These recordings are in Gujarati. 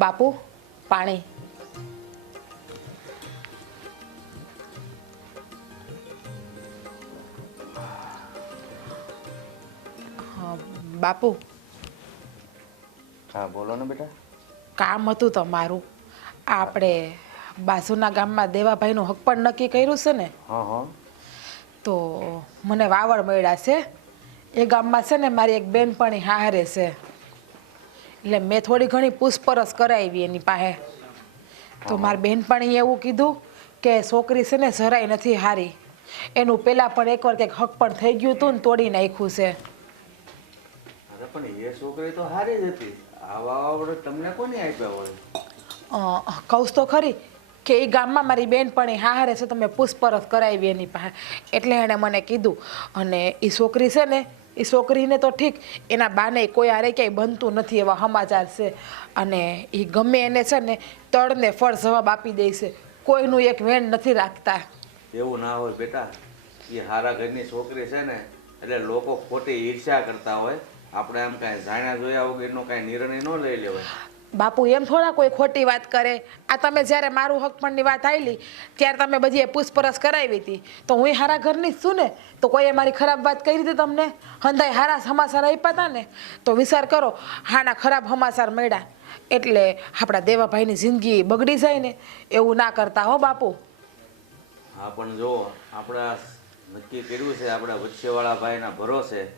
બાપુ પાણી. બાપુ હા બોલો ને બેટા. કામ હતું તમારું. આપણે બાજુના ગામમાં દેવાભાઈનું હક પણ નક્કી કર્યું છે ને, હા હા તો મને વાવડ મળ્યા છે. એ ગામમાં છે ને મારી એક બેનપણી હારે છે, એટલે મેં થોડી ઘણી પૂછપરછ કરાવી એની પાસે. તો મારી બેનપણીએ એવું કીધું કે છોકરી છે ને જરાય નથી હારી, એનું પહેલાં પણ એકવાર કંઈક હક પણ થઈ ગયું હતું ને તોડી નાખ્યું છે. અરે પણ એ છોકરી તો હારી જ હતી. આવા આવડે તમને કોની આપ્યા હોય? કહું તો ખરી કે એ ગામમાં મારી બેનપણી હારે છે, તો મેં પૂછપરછ કરાવી એની પાસે, એટલે એણે મને કીધું. અને એ છોકરી છે ને, એ છોકરીને તો ઠીક, એના બાને કોઈ હારે ક્યાંય બનતું નથી એવા સમાચાર છે. અને એ ગમે એને છે ને તળને ફળ જવાબ આપી દે છે, કોઈનું એક વેણ નથી રાખતા. એવું ના હોય બેટા. એ હારા ઘરની છોકરી છે ને એટલે લોકો ખોટી ઈર્ષ્યા કરતા હોય. આપણે આમ કાંઈ જાણ્યા જોયા વગરનો કાંઈ નિર્ણય ન લઈ લેવાય. બાપુ એમ થોડા કોઈ ખોટી વાત કરે. આ તમે જ્યારે મારું હકપણની વાત આવેલી ત્યારે તમે બધી પૂછપરછ કરાવી હતી, તો હું હારા ઘરની જ છું ને, તો કોઈએ મારી ખરાબ વાત કરી હતી તમને? હંધાય હારા સમાચાર આપ્યા હતા ને, તો વિચાર કરો હાના ખરાબ સમાચાર મળ્યા એટલે આપણા દેવાભાઈની જિંદગી બગડી જાય ને, એવું ના કરતા હો બાપુ. હા પણ જો આપણા નક્કી કર્યું છે આપણા વચ્ચેવાળા ભાઈના ભરોસે,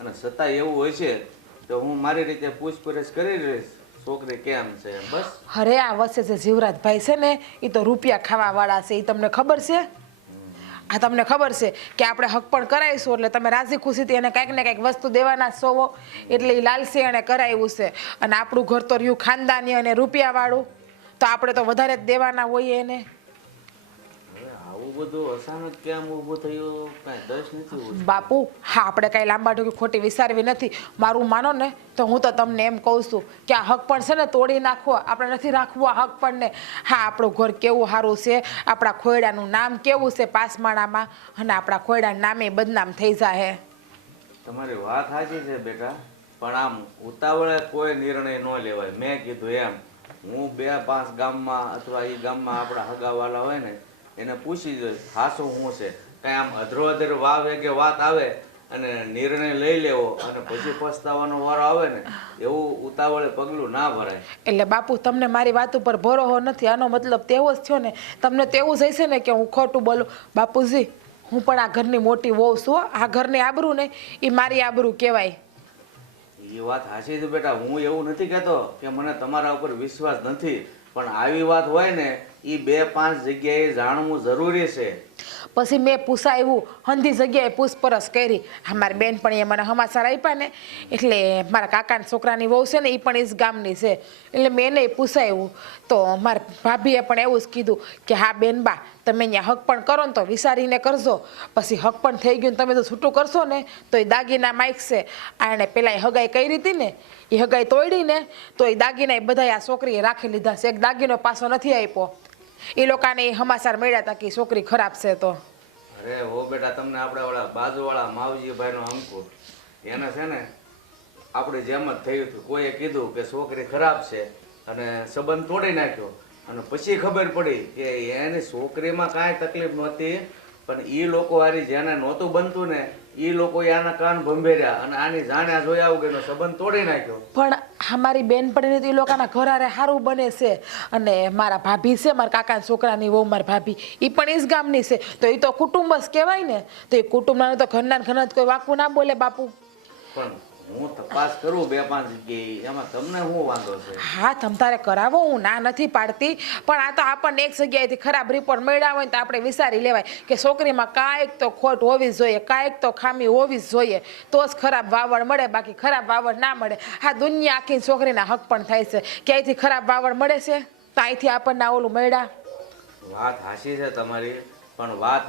અને છતાંય એવું હોય છે તો હું મારી રીતે પૂછપરછ કરી રહીશ છોકરી કેમ છે બસ. અરે આ વચ્ચે જે જીવરાજભાઈ છે ને એ તો રૂપિયા ખાવાવાળા છે, એ તમને ખબર છે? આ તમને ખબર છે કે આપણે હક પણ કરાવીશું એટલે તમે રાજી ખુશીથી એને કાંઈક ને કાંઈક વસ્તુ દેવાના સોવો, એટલે એ લાલસી એણે કરાવ્યું છે. અને આપણું ઘર તો રહ્યું ખાનદાની અને રૂપિયાવાળું, તો આપણે તો વધારે જ દેવાના હોઈએ એને. હવે આવું બધું અચાનક કેમ ઊભું થયું કાંઈ દસ નથી ઊભું. બાપુ હા, આપણે કાંઈ લાંબા ટૂંકી ખોટી વિચારવી નથી. મારું માનો ને તો હું તો તમને એમ કહું છું કે આ હક પણ છે ને તોડી નાખવો, આપણે નથી રાખવું આ હક પણ ને. હા, આપણું ઘર કેવું સારું છે, આપણા ખોયડાનું નામ કેવું છે પાસમાણામાં, અને આપણા ખોયડાના નામે બદનામ થઈ જાય. તમારી વાત સાચી છે બેટા, પણ આમ ઉતાવળે કોઈ નિર્ણય ન લેવાય. મેં કીધું એમ, હું 2-5 ગામમાં અથવા એ ગામમાં આપણા હગાવાલા હોય ને એને પૂછી જોઈશ હાસું શું છે. કાંઈ આમ અધરો અધર વાવ કે વાત આવે અને નિર્ણય લઈ લેવો અને પછી પસ્તાવાનો વારો આવે ને, એવું ઉતાવળે પગલું ના ભરાય. એટલે બાપુ તમને મારી વાત ઉપર ભરોસો નથી, આનો મતલબ તેવો જ થયો ને? તમને તેવું જ હશે ને કે હું ખોટું બોલું? બાપુજી, હું પણ આ ઘરની મોટી વહુ છું. આ ઘરની આબરૂ ને એ મારી આબરૂ કહેવાય. એ વાત સાચી છે બેટા. હું એવું નથી કહેતો કે મને તમારા ઉપર વિશ્વાસ નથી, પણ આવી વાત હોય ને એ 2-5 જગ્યાએ જાણવું જરૂરી છે. પછી મેં પૂછાયું, હંધી જગ્યાએ પૂછપરછ કરી. મારી બેનપણીએ મને સમાચાર આપ્યા ને, એટલે મારા કાકાના છોકરાની વહુ છે ને એ પણ એ જ ગામની છે, એટલે મેં એને પૂછાયું. તો મારા ભાભીએ પણ એવું જ કીધું કે હા બેનબા, તમે અહીંયા હક પણ કરો ને તો વિચારીને કરજો. પછી હક પણ થઈ ગયું ને તમે તો છૂટું કરશો ને તો એ દાગીના માગશે. આ એણે પેલા હગાઈ કરી હતી ને, એ હગાઈ તોડી ને તો એ દાગીના એ બધા આ છોકરીએ રાખી લીધા છે. એક દાગીનો પાછો નથી આપ્યો. એ લોકોને એ સમાચાર મળ્યા હતા કે છોકરી ખરાબ છે. તો અરે હો બેટા, તમને આપણે ઓલા બાજુવાળા માવજીભાઈનો અંકુર, એને છે ને આપણે જેમ જ થયું હતું. કોઈએ કીધું કે છોકરી ખરાબ છે અને સંબંધ તોડી નાખ્યો, અને પછી ખબર પડી કે એની છોકરીમાં કાંઈ તકલીફ નહોતી, પણ એ લોકો હારી જેને નહોતું બનતું ને એ લોકોએ આના કાન ભંભેર્યા અને આની જાણ્યા જોયા વગરનો સંબંધ તોડી નાખ્યો. પણ અમારી બેનપણીને તો એ લોકોના ઘર હારે સારું બને છે. અને મારા ભાભી છે, મારા કાકાના છોકરાની વહુ મારી ભાભી, એ પણ એ જ ગામની છે. તો એ તો કુટુંબ જ કહેવાય ને. તો એ કુટુંબના તો ઘરના ઘરના કોઈ વાંકું ના બોલે બાપુ. પણ હું તપાસ કરું 2-5 જગ્યાએ, એમાં તમને શું વાંધો છે? હા, તમ તારે કરાવો, હું ના નથી પાડતી, પણ આ તો આપણને એક જગ્યાએથી ખરાબ રિપોર્ટ મળ્યા હોય ને તો આપણે વિચારી લેવાય કે છોકરીમાં કાંઈક તો ખોટ હોવી જ જોઈએ, કાંઈક તો ખામી હોવી જ જોઈએ, તો જ ખરાબ વાવડ મળે, બાકી ખરાબ વાવડ ના મળે. હા, દુનિયા આખી છોકરીના હક પણ થાય છે. ક્યાંયથી ખરાબ વાવડ મળે છે તો અહીંથી આપણને ઓલું મળ્યા. વાત હાચી છે તમારી, પણ વાત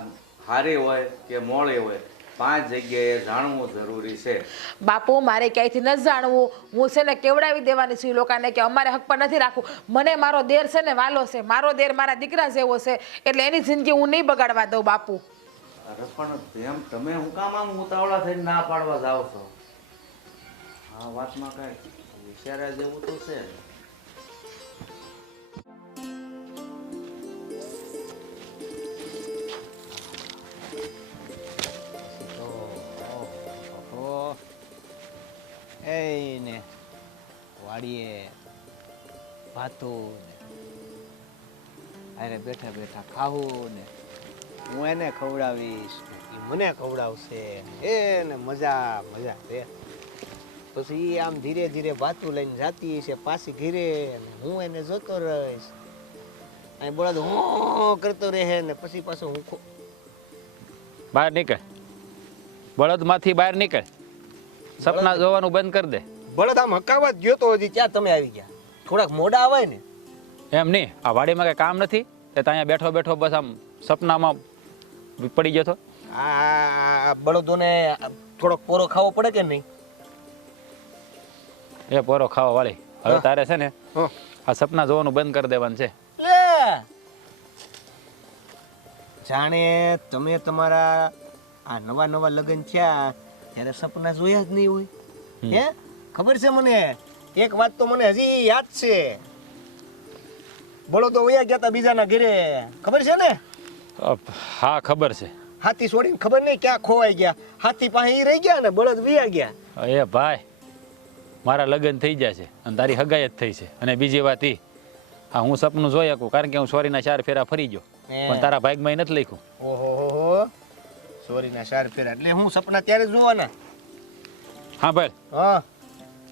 સારી હોય કે મોડી હોય 5 જગ્યાએ જાણવું જરૂરી છે. બાપુ, મારે ક્યાંયથી ન જાણવું. હું છે ને કેવડાવી દેવાની છું એ લોકોને કે અમારે હક પર નથી રાખવું. મને મારો દેર છે ને વાલો છે, મારો દેર મારા દીકરા જેવો છે, એટલે એની જિંદગી હું નહીં બગાડવા દઉં બાપુ. અરે પણ એમ તમે હું કામ આમ ઉતાવળા થઈને ના પાડવા જાવ છો? આ વાતમાં કાંઈ વિચાર્યા જેવું તો છે. વાતું અરે બેઠા બેઠા ખાવું ને હું એને ખવડાવીશ એ મને ખવડાવશે એને મજા મજા રે પછી એ આમ ધીરે ધીરે વાતું લઈને જાતી છે પાછી ઘીરે ને હું એને જોતો રહીશ અહીં બોલા હું કરતો રહે ને પછી પાછો હું બહાર નીકળ બળદમાંથી બહાર નીકળ સપના જોવાનું બંધ કરી દે બળદ આમ હકાવા જ ગયો તો હજી ક્યાં તમે આવી ગયા થોડાક મોડા આવે ને એમ નહીં આ વાડીમાં કઈ કામ નથી તે અહીંયા બેઠો બેઠો બસ આમ સપનામાં પડી ગયો તો આ બળદોને થોડોક પોરો ખાવો પડે કે નહીં એ પોરો ખાવા વાળી હવે તારે છે ને આ સપના જોવાનું બંધ કરી દેવાનું છે લે જાણે તમે તમારા આ નવા નવા લગ્ન થયા ત્યારે સપના જોયા જ નહીં હોય હે ખબર છે મને એક વાત તો મને હજી યાદ છે બળદો વયા ગયા તા બીજાના ઘરે ખબર છે ને હા ખબર છે હાથી છોડીને ખબર નહીં ક્યાં ખોવાઈ ગયા હાથી પાસે ઈ રહી ગયા ને બળદ વયા ગયા એ ભાઈ મારા લગ્ન થઈ ગયા છે અને તારી હગાઈ જ થઈ છે અને બીજી વાત ઈ હા હું સપનું જોઈ શકું કારણ કે હું સોરીના 4 ફેરા ફરી ગયો પણ તારા ભાગમાં નથી લખ્યું ઓહો સોરીના 4 ફેરા એટલે હું સપના ત્યારે જોવાના હા ભાઈ હા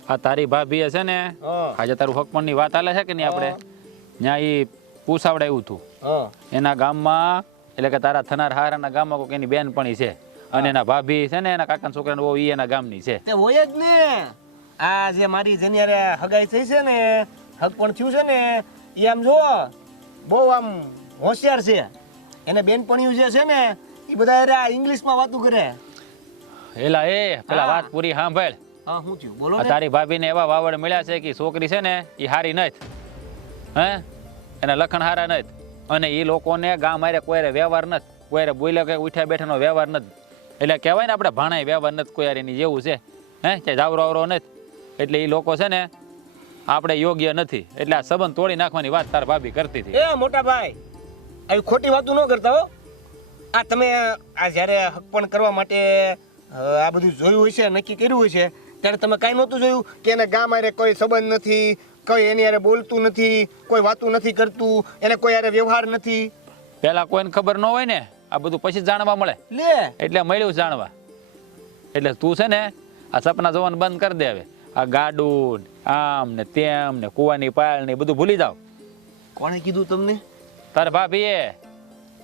આ તારી ભાભી છે ને હા આજે તારું હકમણની વાત હાલે છે કે નહીં આપણે ત્યાં એ પૂછાવડાયું હતું હા એના ગામમાં એટલે કે તારા થનાર હારાના ગામમાં કોઈક એની બેનપણી છે અને એના ભાભી છે ને એના કાકાના છોકરાને બહુ ઈ એના ગામની છે તે હોય જ ને આ જે મારી જેની હારે હગાઈ થઈ છે ને હક પણ થયું છે ને એ આમ જો બહુ આમ હોશિયાર છે એને બેનપણીઓ જે છે ને એ બધા હારે ઇંગ્લિશમાં વાતું કરે એલા એ પેલા વાત પૂરી સાંભળ હા શું થયું બોલો આ ને તારી ભાભીને એવા વાવડ મળ્યા છે કે છોકરી છે ને એ હારી નથી હે એના લખણ હારા નથી અને એ લોકોને ગામ હારે કોઈ હારે વ્યવહાર નથી કોઈ હારે બોલ્યા કે ઉઠ્યા બેઠાનો વ્યવહાર નથી એટલે કહેવાય ને આપણે ભાણાય વ્યવહાર નથી કોઈ હારે એની જેવું છે હે કે જાવરો આવરો નથી એટલે એ લોકો છે ને આપણે યોગ્ય નથી એટલે આ સંબંધ તોડી નાખવાની વાત તાર ભાભી કરતી હતી એ મોટા ભાઈ આવી ખોટી વાતું ન કરતા હો આ તમે આ જ્યારે હકપણ કરવા માટે આ બધું જોયું હોય છે નક્કી કર્યું હોય છે ત્યારે તમે કાંઈ નહોતું જોયું કે એને ગામ હારે કોઈ સંબંધ નથી કોઈ એની હારે બોલતું નથી કોઈ વાતું નથી કરતું એને કોઈ હારે વ્યવહાર નથી પેલા કોઈને ખબર ન હોય ને આ બધું પછી જાણવા મળે લે એટલે મળ્યું જાણવા એટલે તું છે ને આ સપના જોવાનું બંધ કરી દે હવે આ ગાડું આમ ને તેમ ને કુવાની પાળ ને બધું ભૂલી જાવ કોણે કીધું તમને તારે ભાભીએ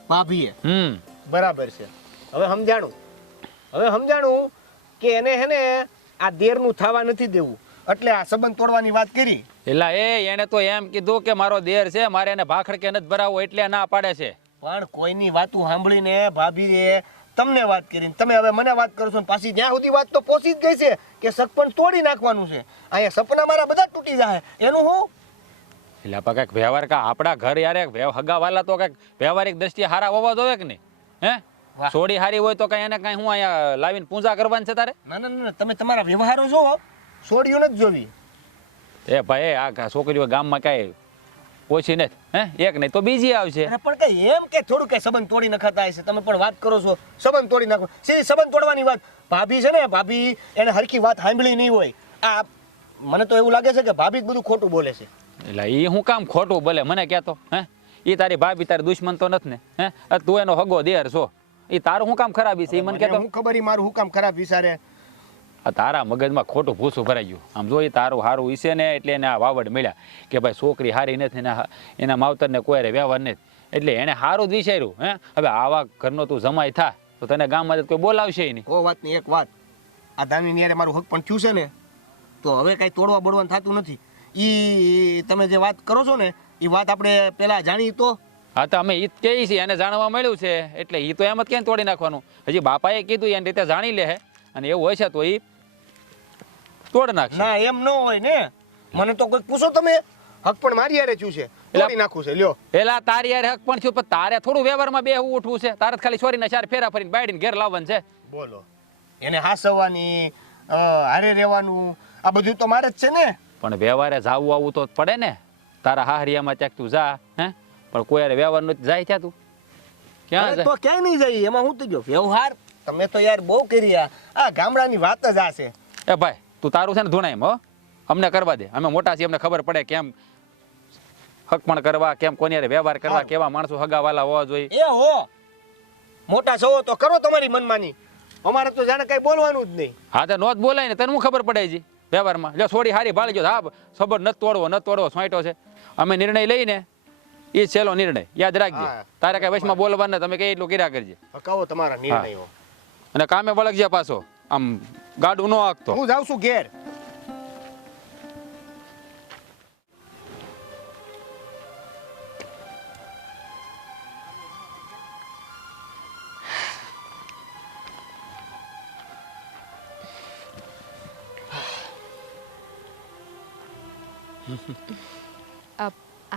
ભાભીએ બરાબર છે હવે સમજાણું કે એને હે ને આ દેરનું થવા નથી દેવું એટલે આ સંબંધ તોડવાની વાત કરી એલા એને તો એમ કીધું કે મારો દેર છે મારે એને ભાખડ કે નથી ભરાવો એટલે ના પાડે છે પણ કોઈની વાતું સાંભળીને ભાભીએ તમને વાત કરીને તમે હવે મને વાત કરો છો ને પાછી જ્યાં સુધી વાત તો પહોંચી જ ગઈ છે કે સગપણ તોડી નાખવાનું છે અહીંયા સપના મારા બધા તૂટી જાય એનું હું એટલે આપણે કંઈક વ્યવહાર કા આપણા ઘર યારે હગાવાલા તો કંઈક વ્યવહારિક દ્રષ્ટિએ હારા હોવા જોઈએ કે નહીં હે સોડી હારી હોય તો કઈ એને કઈ હું અહીંયા લાવીને પૂજા કરવાની છે તારે ના ના ના તમે તમારા વ્યવહારો જોવો છોડ્યું નથી જોવી એ ભાઈ આ છોકરીઓ ગામમાં કાંઈ ઓછી નથી હે એક નહીં તો બીજી આવશે અરે પણ કઈ એમ કે થોડું કઈ સંબંધ તોડી નખાતા હશે તમે પણ વાત કરો છો સંબંધ તોડી નાખો સીધી સંબંધ તોડવાની વાત ભાભી છે ને ભાભી એને હરખી વાત સાંભળી નહીં હોય આ મને તો એવું લાગે છે કે ભાભી જ બધું ખોટું બોલે છે એટલે એ હું કામ ખોટું બોલે મને કહેતો હે એ તારી ભાભી તારી દુશ્મન તો નથી ને હે તું એનો હગો દેર છો એ તારું હું કામ ખરાબી છે એ મને કહેતો હું ખબર મારું હું કામ ખરાબ વિચારે આ તારા મગજમાં ખોટું ભૂસું ભરાઈ ગયું આમ જો એ તારું હારું ઈસે ને એટલે એને આ વાવડ મળ્યા કે ભાઈ છોકરી હારી નથી ને એના માવતરને કોઈ હારે વ્યવહાર નથી એટલે એને સારું જ વિચાર્યું હે હવે આવા ઘરનો તું જમાઈ થા તો તને ગામમાં કોઈ બોલાવશે નહીં ઓ વાતની એક વાત આ ધામીની યારે મારું હક પણ થયું છે ને તો હવે કાંઈ તોડવા બોડવાનું થતું નથી ઈ તમે જે વાત કરો છો ને એ વાત આપણે પેલા જાણી તો હા તો અમે ઈ જ કહીએ છીએ એને જાણવા મળ્યું છે એટલે એ તો એમ જ ક્યાં તોડી નાખવાનું હજી બાપાએ કીધું એની રીતે જાણી લે અને એવું હોય છે તો એ તોડ નાખશે ના એમ ન હોય ને મને તો કોઈ પૂછો તમે હક પણ મારી યારે થયું છે તોડી નાખું છે લ્યો પેલા તારી યાર હક પણ થયું પણ તારે થોડું વ્યવહારમાં બેહવું ઉઠવું છે તારે ખાલી છોરીના 4 ફેરા ફરીને બાયડીને ઘેર લાવવાનું છે બોલો એને હાસવવાની હારે રહેવાનું આ બધું તો મારે જ છે ને પણ વ્યવહારે જાવું આવું તો પડે ને તારા હાહરિયામાં ક્યાંક તું જા હે પણ કોઈ યાર વ્યવહાર નું જાય ત્યાં તું ક્યાં અરે જાય તો ક્યાંય નહીં જાય એમાં હું તો ગયો વ્યવહાર તમે તો યાર બહુ કરી આ ગામડાની વાત જ આ છે એ ભાઈ તું તારું છે ને ધૂણાય હો અમને કરવા દે અમે મોટા છીએ અમને ખબર પડે કેમ હકપણ કરવા, કેમ કોની હારે વ્યવહાર કરવા, કેવા માણસો હગાવાલા હોવા જોઈએ. એ હો મોટા છો તો કરો તમારી મનમાની, અમારે તો જાણે કઈ બોલવાનું જ નહીં. હા તો નો જ બોલાય ને તને હું ખબર પડે છે વ્યવહારમાં. જો છોડી હારી ભાળી ગયો હા સબર ન તોડવો સોંટો છે. અમે નિર્ણય લઈને એ જ છેલ્લો નિર્ણય યાદ રાખજે. હા. તારે કઈ વચમાં બોલવાના તમે કઈ એટલું કર્યા કરજે. કહો તમારા નિર્ણયો. અને કામે વળગજે પાછો, આમ ગાડું ન હાંકતો. હું જાઉં છું ઘેર.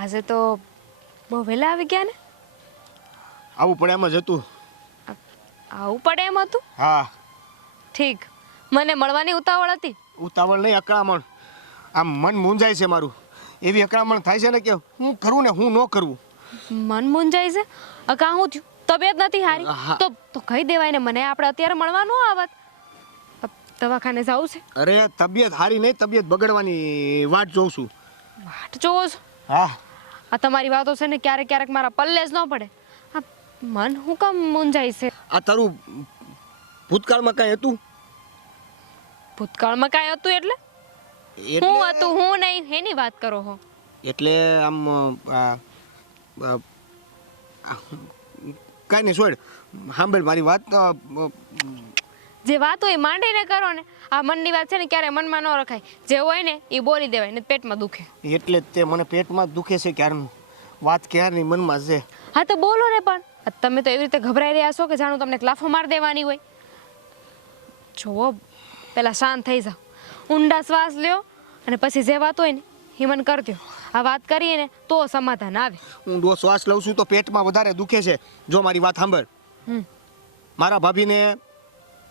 આજે તો બહુ વહેલા આવી ગયા ને. આવું પડે એમ જ હતું. આવું પડે એમ હતું. હા ઠીક, મને મળવાની ઉતાવળ હતી. ઉતાવળ નહીં, અકળામણ. આમ મન મૂંઝાય છે મારું. એવી અકળામણ થાય છે ને કે હું કરું ને હું ન કરવું. મન મૂંઝાય છે. કાં હું થયું? તબિયત નથી હારી હા. તો કહી દેવાય ને મને, આપણે અત્યારે મળવા ન આવત. દવાખાને જવું છે. અરે તબિયત હારી નહીં, તબિયત બગડવાની વાટ જોઉં છું. વાટ જોવો છો? હા આ તમારી વાતો છે ને ક્યારેક ક્યારેક મારા પલ્લે જ ન પડે. આ મન હું કામ મૂંઝાય છે? આ તારું ભૂતકાળમાં કાંઈ હતું? ભૂતકાળમાં કાંઈ હતું એટલે? હું હતું હું નહીં એની વાત કરો હો. એટલે આમ કાંઈ નહીં છોડ, સાંભળ મારી વાત. જે વાત હોય માંડીને કરો ને. આ મનની વાત છે ને ક્યારે મનમાં ન રખાય. જે હોય ને એ બોલી દેવાય ને પેટમાં દુખે. એટલે જ તે મને પેટમાં દુખે છે ક્યારનું. વાત ક્યારની મનમાં છે. હા તો બોલો ને પણ. આ તમે તો એવી રીતે ગભરાઈ રહ્યા છો કે જાણું તમને લાફો માર દેવાની હોય. જુઓ, પેલા શાંત થઈ જાઓ, ઊંડા શ્વાસ લ્યો અને પછી જે વાત હોય ને એ મને કરજો. આ વાત કરીએ ને તો સમાધાન આવે. હું શ્વાસ લઉં છું તો પેટમાં વધારે દુખે છે. જો મારી વાત સાંભળ. મારા ભાભીને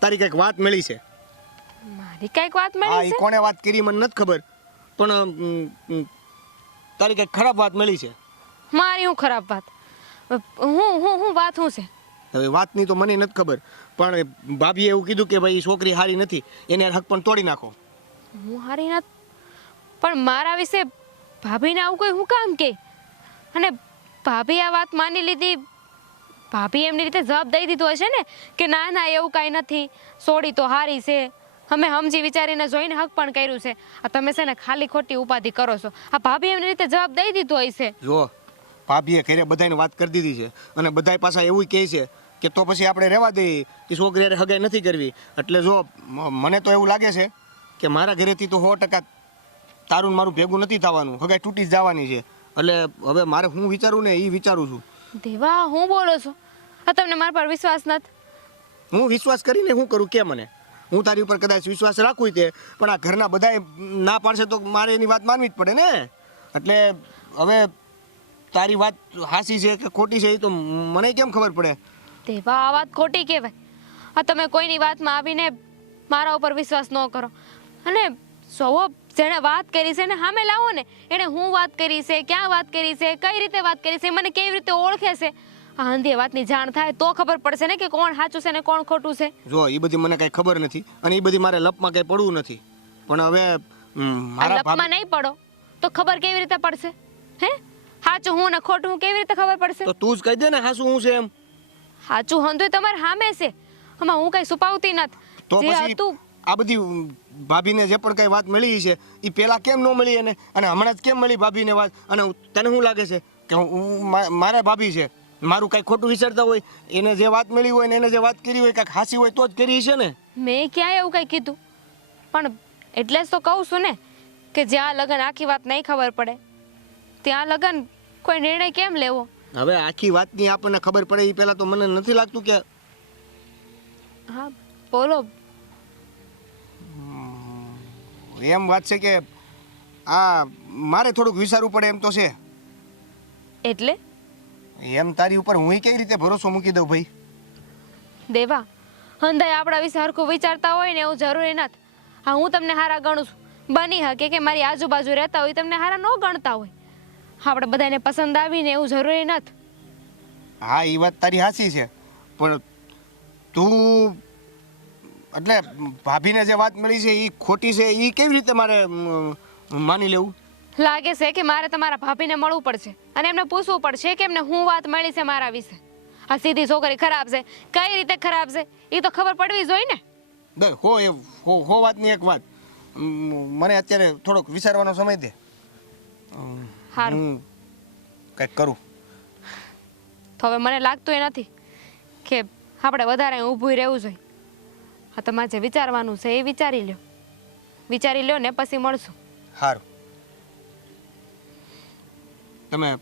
તારી કંઈક વાત મળી છે. મારી કઈક વાત હા, મળી એ છે. કોને વાત કરી મને નથી ખબર, પણ તારી કંઈક ખરાબ વાત મળી છે. મારી હું ખરાબ વાત? હું વાત શું છે? હવે વાતની તો મને નથી ખબર, પણ ભાભીએ એવું કીધું કે ભાઈ છોકરી હારી નથી, એને હક પણ તોડી નાખો. હું હારી નથી, પણ મારા વિશે ભાભીને આવું કોઈ હું કામ કે? અને ભાભી આ વાત માની લીધી. ભાભી એમની રીતે જવાબ દઈ દીધો હશે ને કે ના ના એવું કાંઈ નથી, સોડી તો હારી છે, અમે સમજી વિચારીને જોઈને હક પણ કર્યું છે. આ તમે છે ને ખાલી ખોટી ઉપાધિ કરો છો. આ ભાભી એમની રીતે જવાબ દઈ દીધો હશે. જો ભાભીએ ઘરે બધાને વાત કરી દીધી છે, અને બધાય પાછા એવું કહે છે કે તો પછી આપણે રહેવા દઈએ કે છોકરી હારે હગાઈ નથી કરવી. એટલે જો મને તો એવું લાગે છે કે મારા ઘરેથી તો 100% તારું ને મારું ભેગું નથી થવાનું, હગાઈ તૂટી જ જવાની છે. એટલે હવે મારે હું વિચારું ને એ વિચારું છું. દેવા, હું બોલો છો? આ તમને મારા પર વિશ્વાસ નથી? હું વિશ્વાસ કરીને હું કરું કે મને? હું તારી ઉપર કદાચ વિશ્વાસ રાખું તે, પણ આ ઘરના બધાય ના પાડશે તો મારે એની વાત માનવી જ પડે ને. એટલે હવે તારી વાત હાસી છે કે ખોટી છે એ તો મને કેમ ખબર પડે? દેવા, આ વાત ખોટી કહેવાય. આ તમે કોઈની વાતમાં આવીને મારા ઉપર વિશ્વાસ ન કરો. અને સૌ જેણે વાત કરી છે ને સામે લાવો ને, એણે હું વાત કરી છે, ક્યાં વાત કરી છે, કઈ રીતે વાત કરી છે, મને કેવી રીતે ઓળખે છે. આ અંધી વાતની જાણ થાય તો ખબર પડશે ને કે કોણ સાચું છે ને કોણ ખોટું છે. જો એ બધી મને કઈ ખબર નથી, અને એ બધી મારે લપમાં કઈ પડવું નથી. પણ હવે મારા લપમાં નહીં પડો તો ખબર કેવી રીતે પડશે? હે, સાચું હું ને ખોટું હું કેવી રીતે ખબર પડશે? તો તું જ કહી દે ને હાસું હું છે એમ. સાચું હંધુય તમારે સામે છે, આમાં હું કઈ છુપાવતી નથી. તો જે પછી હતું આ બધી ભાભીને જે પણ કઈ વાત મળી છે એ પેલા કેમ ન મળી એને, અને હમણાં જ કેમ મળી ભાભીને વાત? અને તને શું લાગે છે કે મારા ભાભી છે મારું કઈ ખોટું વિચારતા હોય? એને જે વાત મળી હોય ને એને જે વાત કરી હોય કાંઈક હાસી હોય તો જ કરી છે ને. મેં ક્યાંય એવું કઈ કીધું? પણ એટલે જ તો કહું છું ને કે જ્યાં લગન આખી વાત નહીં ખબર પડે ત્યાં લગન કોઈ નિર્ણય કેમ લેવો? હવે આખી વાતની આપણને ખબર પડે એ પહેલા તો મને નથી લાગતું કે હા બોલો. એમ વાત છે કે આ મારે થોડુંક વિચારવું પડે એમ તો છે. એટલે એમ તારી ઉપર હું કેવી રીતે ભરોસો મૂકી દઉં ભાઈ? દેવા, હંધાય આપણા વિશે હરખું વિચારતા હોય ને એવું જરૂરી નથી. હા, હું તમને હારા ગણું છું. બની શકે કે મારી આજુબાજુ રહેતા હોય તમને હારા ન ગણતા હોય. આપણે બધાને પસંદ આવીને એવું જરૂરી નથી. હા, એ વાત તારી હાચી છે, પણ તું એટલે ભાભીને જે વાત મળી છે એ ખોટી છે એ કેવી રીતે મારે માની લેવું? લાગે છે કે મારે તમારા ભાભીને મળવું પડશે અને એમને પૂછવું પડશે કે એમને હું વાત મળી છે મારા વિશે. આ સીધી છોકરી ખરાબ છે, કઈ રીતે ખરાબ છે એ તો ખબર પડવી જોઈએ ને. હો વાતની એક વાત. મને અત્યારે થોડોક વિચારવાનો સમય દે. સારું, હું કંઈક કરું. તો હવે મને લાગતું એ નથી કે આપણે વધારે ઊભું રહેવું જોઈએ. હા, તમારે જે વિચારવાનું છે એ વિચારી લ્યો ને પછી મળશું. સારું. તમે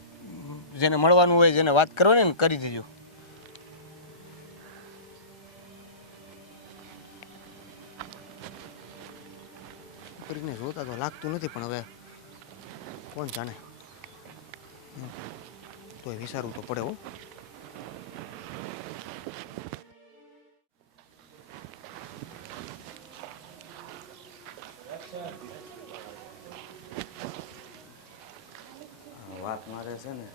જેને મળવાનું હોય, જેને વાત કરવાની ને કરી દેજો. કરીને જોતા તો લાગતું નથી, પણ હવે કોણ જાણે. તો વિચારવું તો પડે હો. વાત મારે છે ને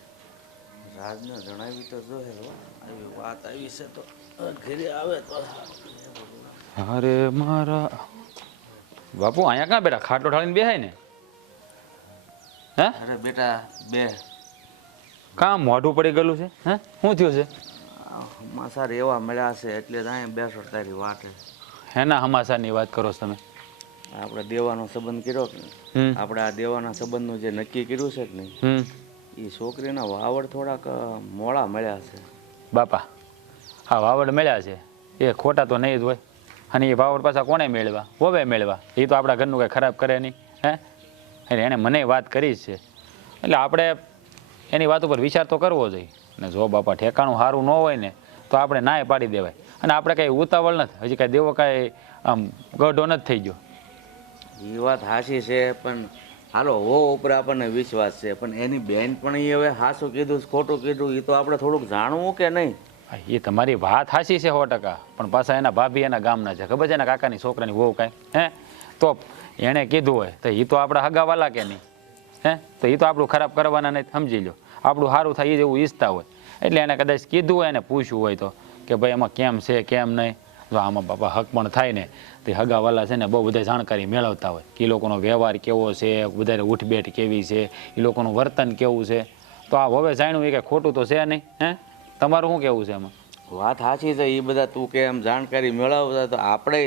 રાજને જણાવી તો જોઈએ. આવી વાત આવી છે તો ઘરે આવે તો અરે મારા બાપુ અહીંયા ક્યાં બેઠા? ખાટલો ઢાળીને બેહાય ને. હે અરે બેટા બે કામ મોઢું પડી ગયેલું છે? હે શું થયું છે? સમાચાર એવા મળ્યા છે એટલે જ અહીંયા બેસો તારી વાટે. હેના સમાચારની વાત કરો છો તમે? આપણે દેવાનો સંબંધ કર્યો કે નહીં? આપણે આ દેવાના સંબંધનું જે નક્કી કર્યું છે કે નહીં, એ છોકરીના વાવડ થોડાક મોડા મળ્યા છે. બાપા, હા વાવડ મળ્યા છે એ ખોટા તો નહીં જ હોય. અને એ વાવડ પાછા કોને મેળવા? હોવે મેળવા. એ તો આપણા ઘરનું કંઈ ખરાબ કરે નહીં. હે એટલે એણે મને વાત કરી જ છે. એટલે આપણે એની વાત ઉપર વિચાર તો કરવો જોઈએ. અને જો બાપા ઠેકાણું સારું ન હોય ને તો આપણે નાય પાડી દેવાય. અને આપણે કંઈ ઉતાવળ નથી. હજી કાંઈ દેવો કાંઈ આમ ગઢો નથી થઈ ગયો. એ વાત હાચી છે, પણ હાલો હો ઉપર આપણને વિશ્વાસ છે, પણ એની બેન પણ એ હવે હાચું કીધું ખોટું કીધું એ તો આપણે થોડુંક જાણવું કે નહીં? એ તમારી વાત સાચી છે 100%. પણ પાછા એના ભાભી એના ગામના છે, ખબર છે એના કાકાની છોકરાની વહુ કાંઈ. હે તો એણે કીધું હોય તો એ તો આપણા હગાવાલા કે નહીં? હે તો એ તો આપણું ખરાબ કરવાના નહીં, સમજી લો. આપણું સારું થાય એ જ એવું ઈચ્છતા હોય. એટલે એને કદાચ કીધું હોય એને પૂછ્યું હોય તો કે ભાઈ એમાં કેમ છે કેમ નહીં. જો આમાં બાપા હક પણ થાય ને તો હગાવાલા છે ને બહુ બધા જાણકારી મેળવતા હોય કે એ લોકોનો વ્યવહાર કેવો છે, વધારે ઉઠબેઠ કેવી છે, એ લોકોનું વર્તન કેવું છે. તો આ હવે જાણ્યું એ કે ખોટું તો છે નહીં. હે તમારું શું કહેવું છે એમાં? વાત સાચી છે. એ બધા તું કે એમ જાણકારી મેળવતા તો આપણે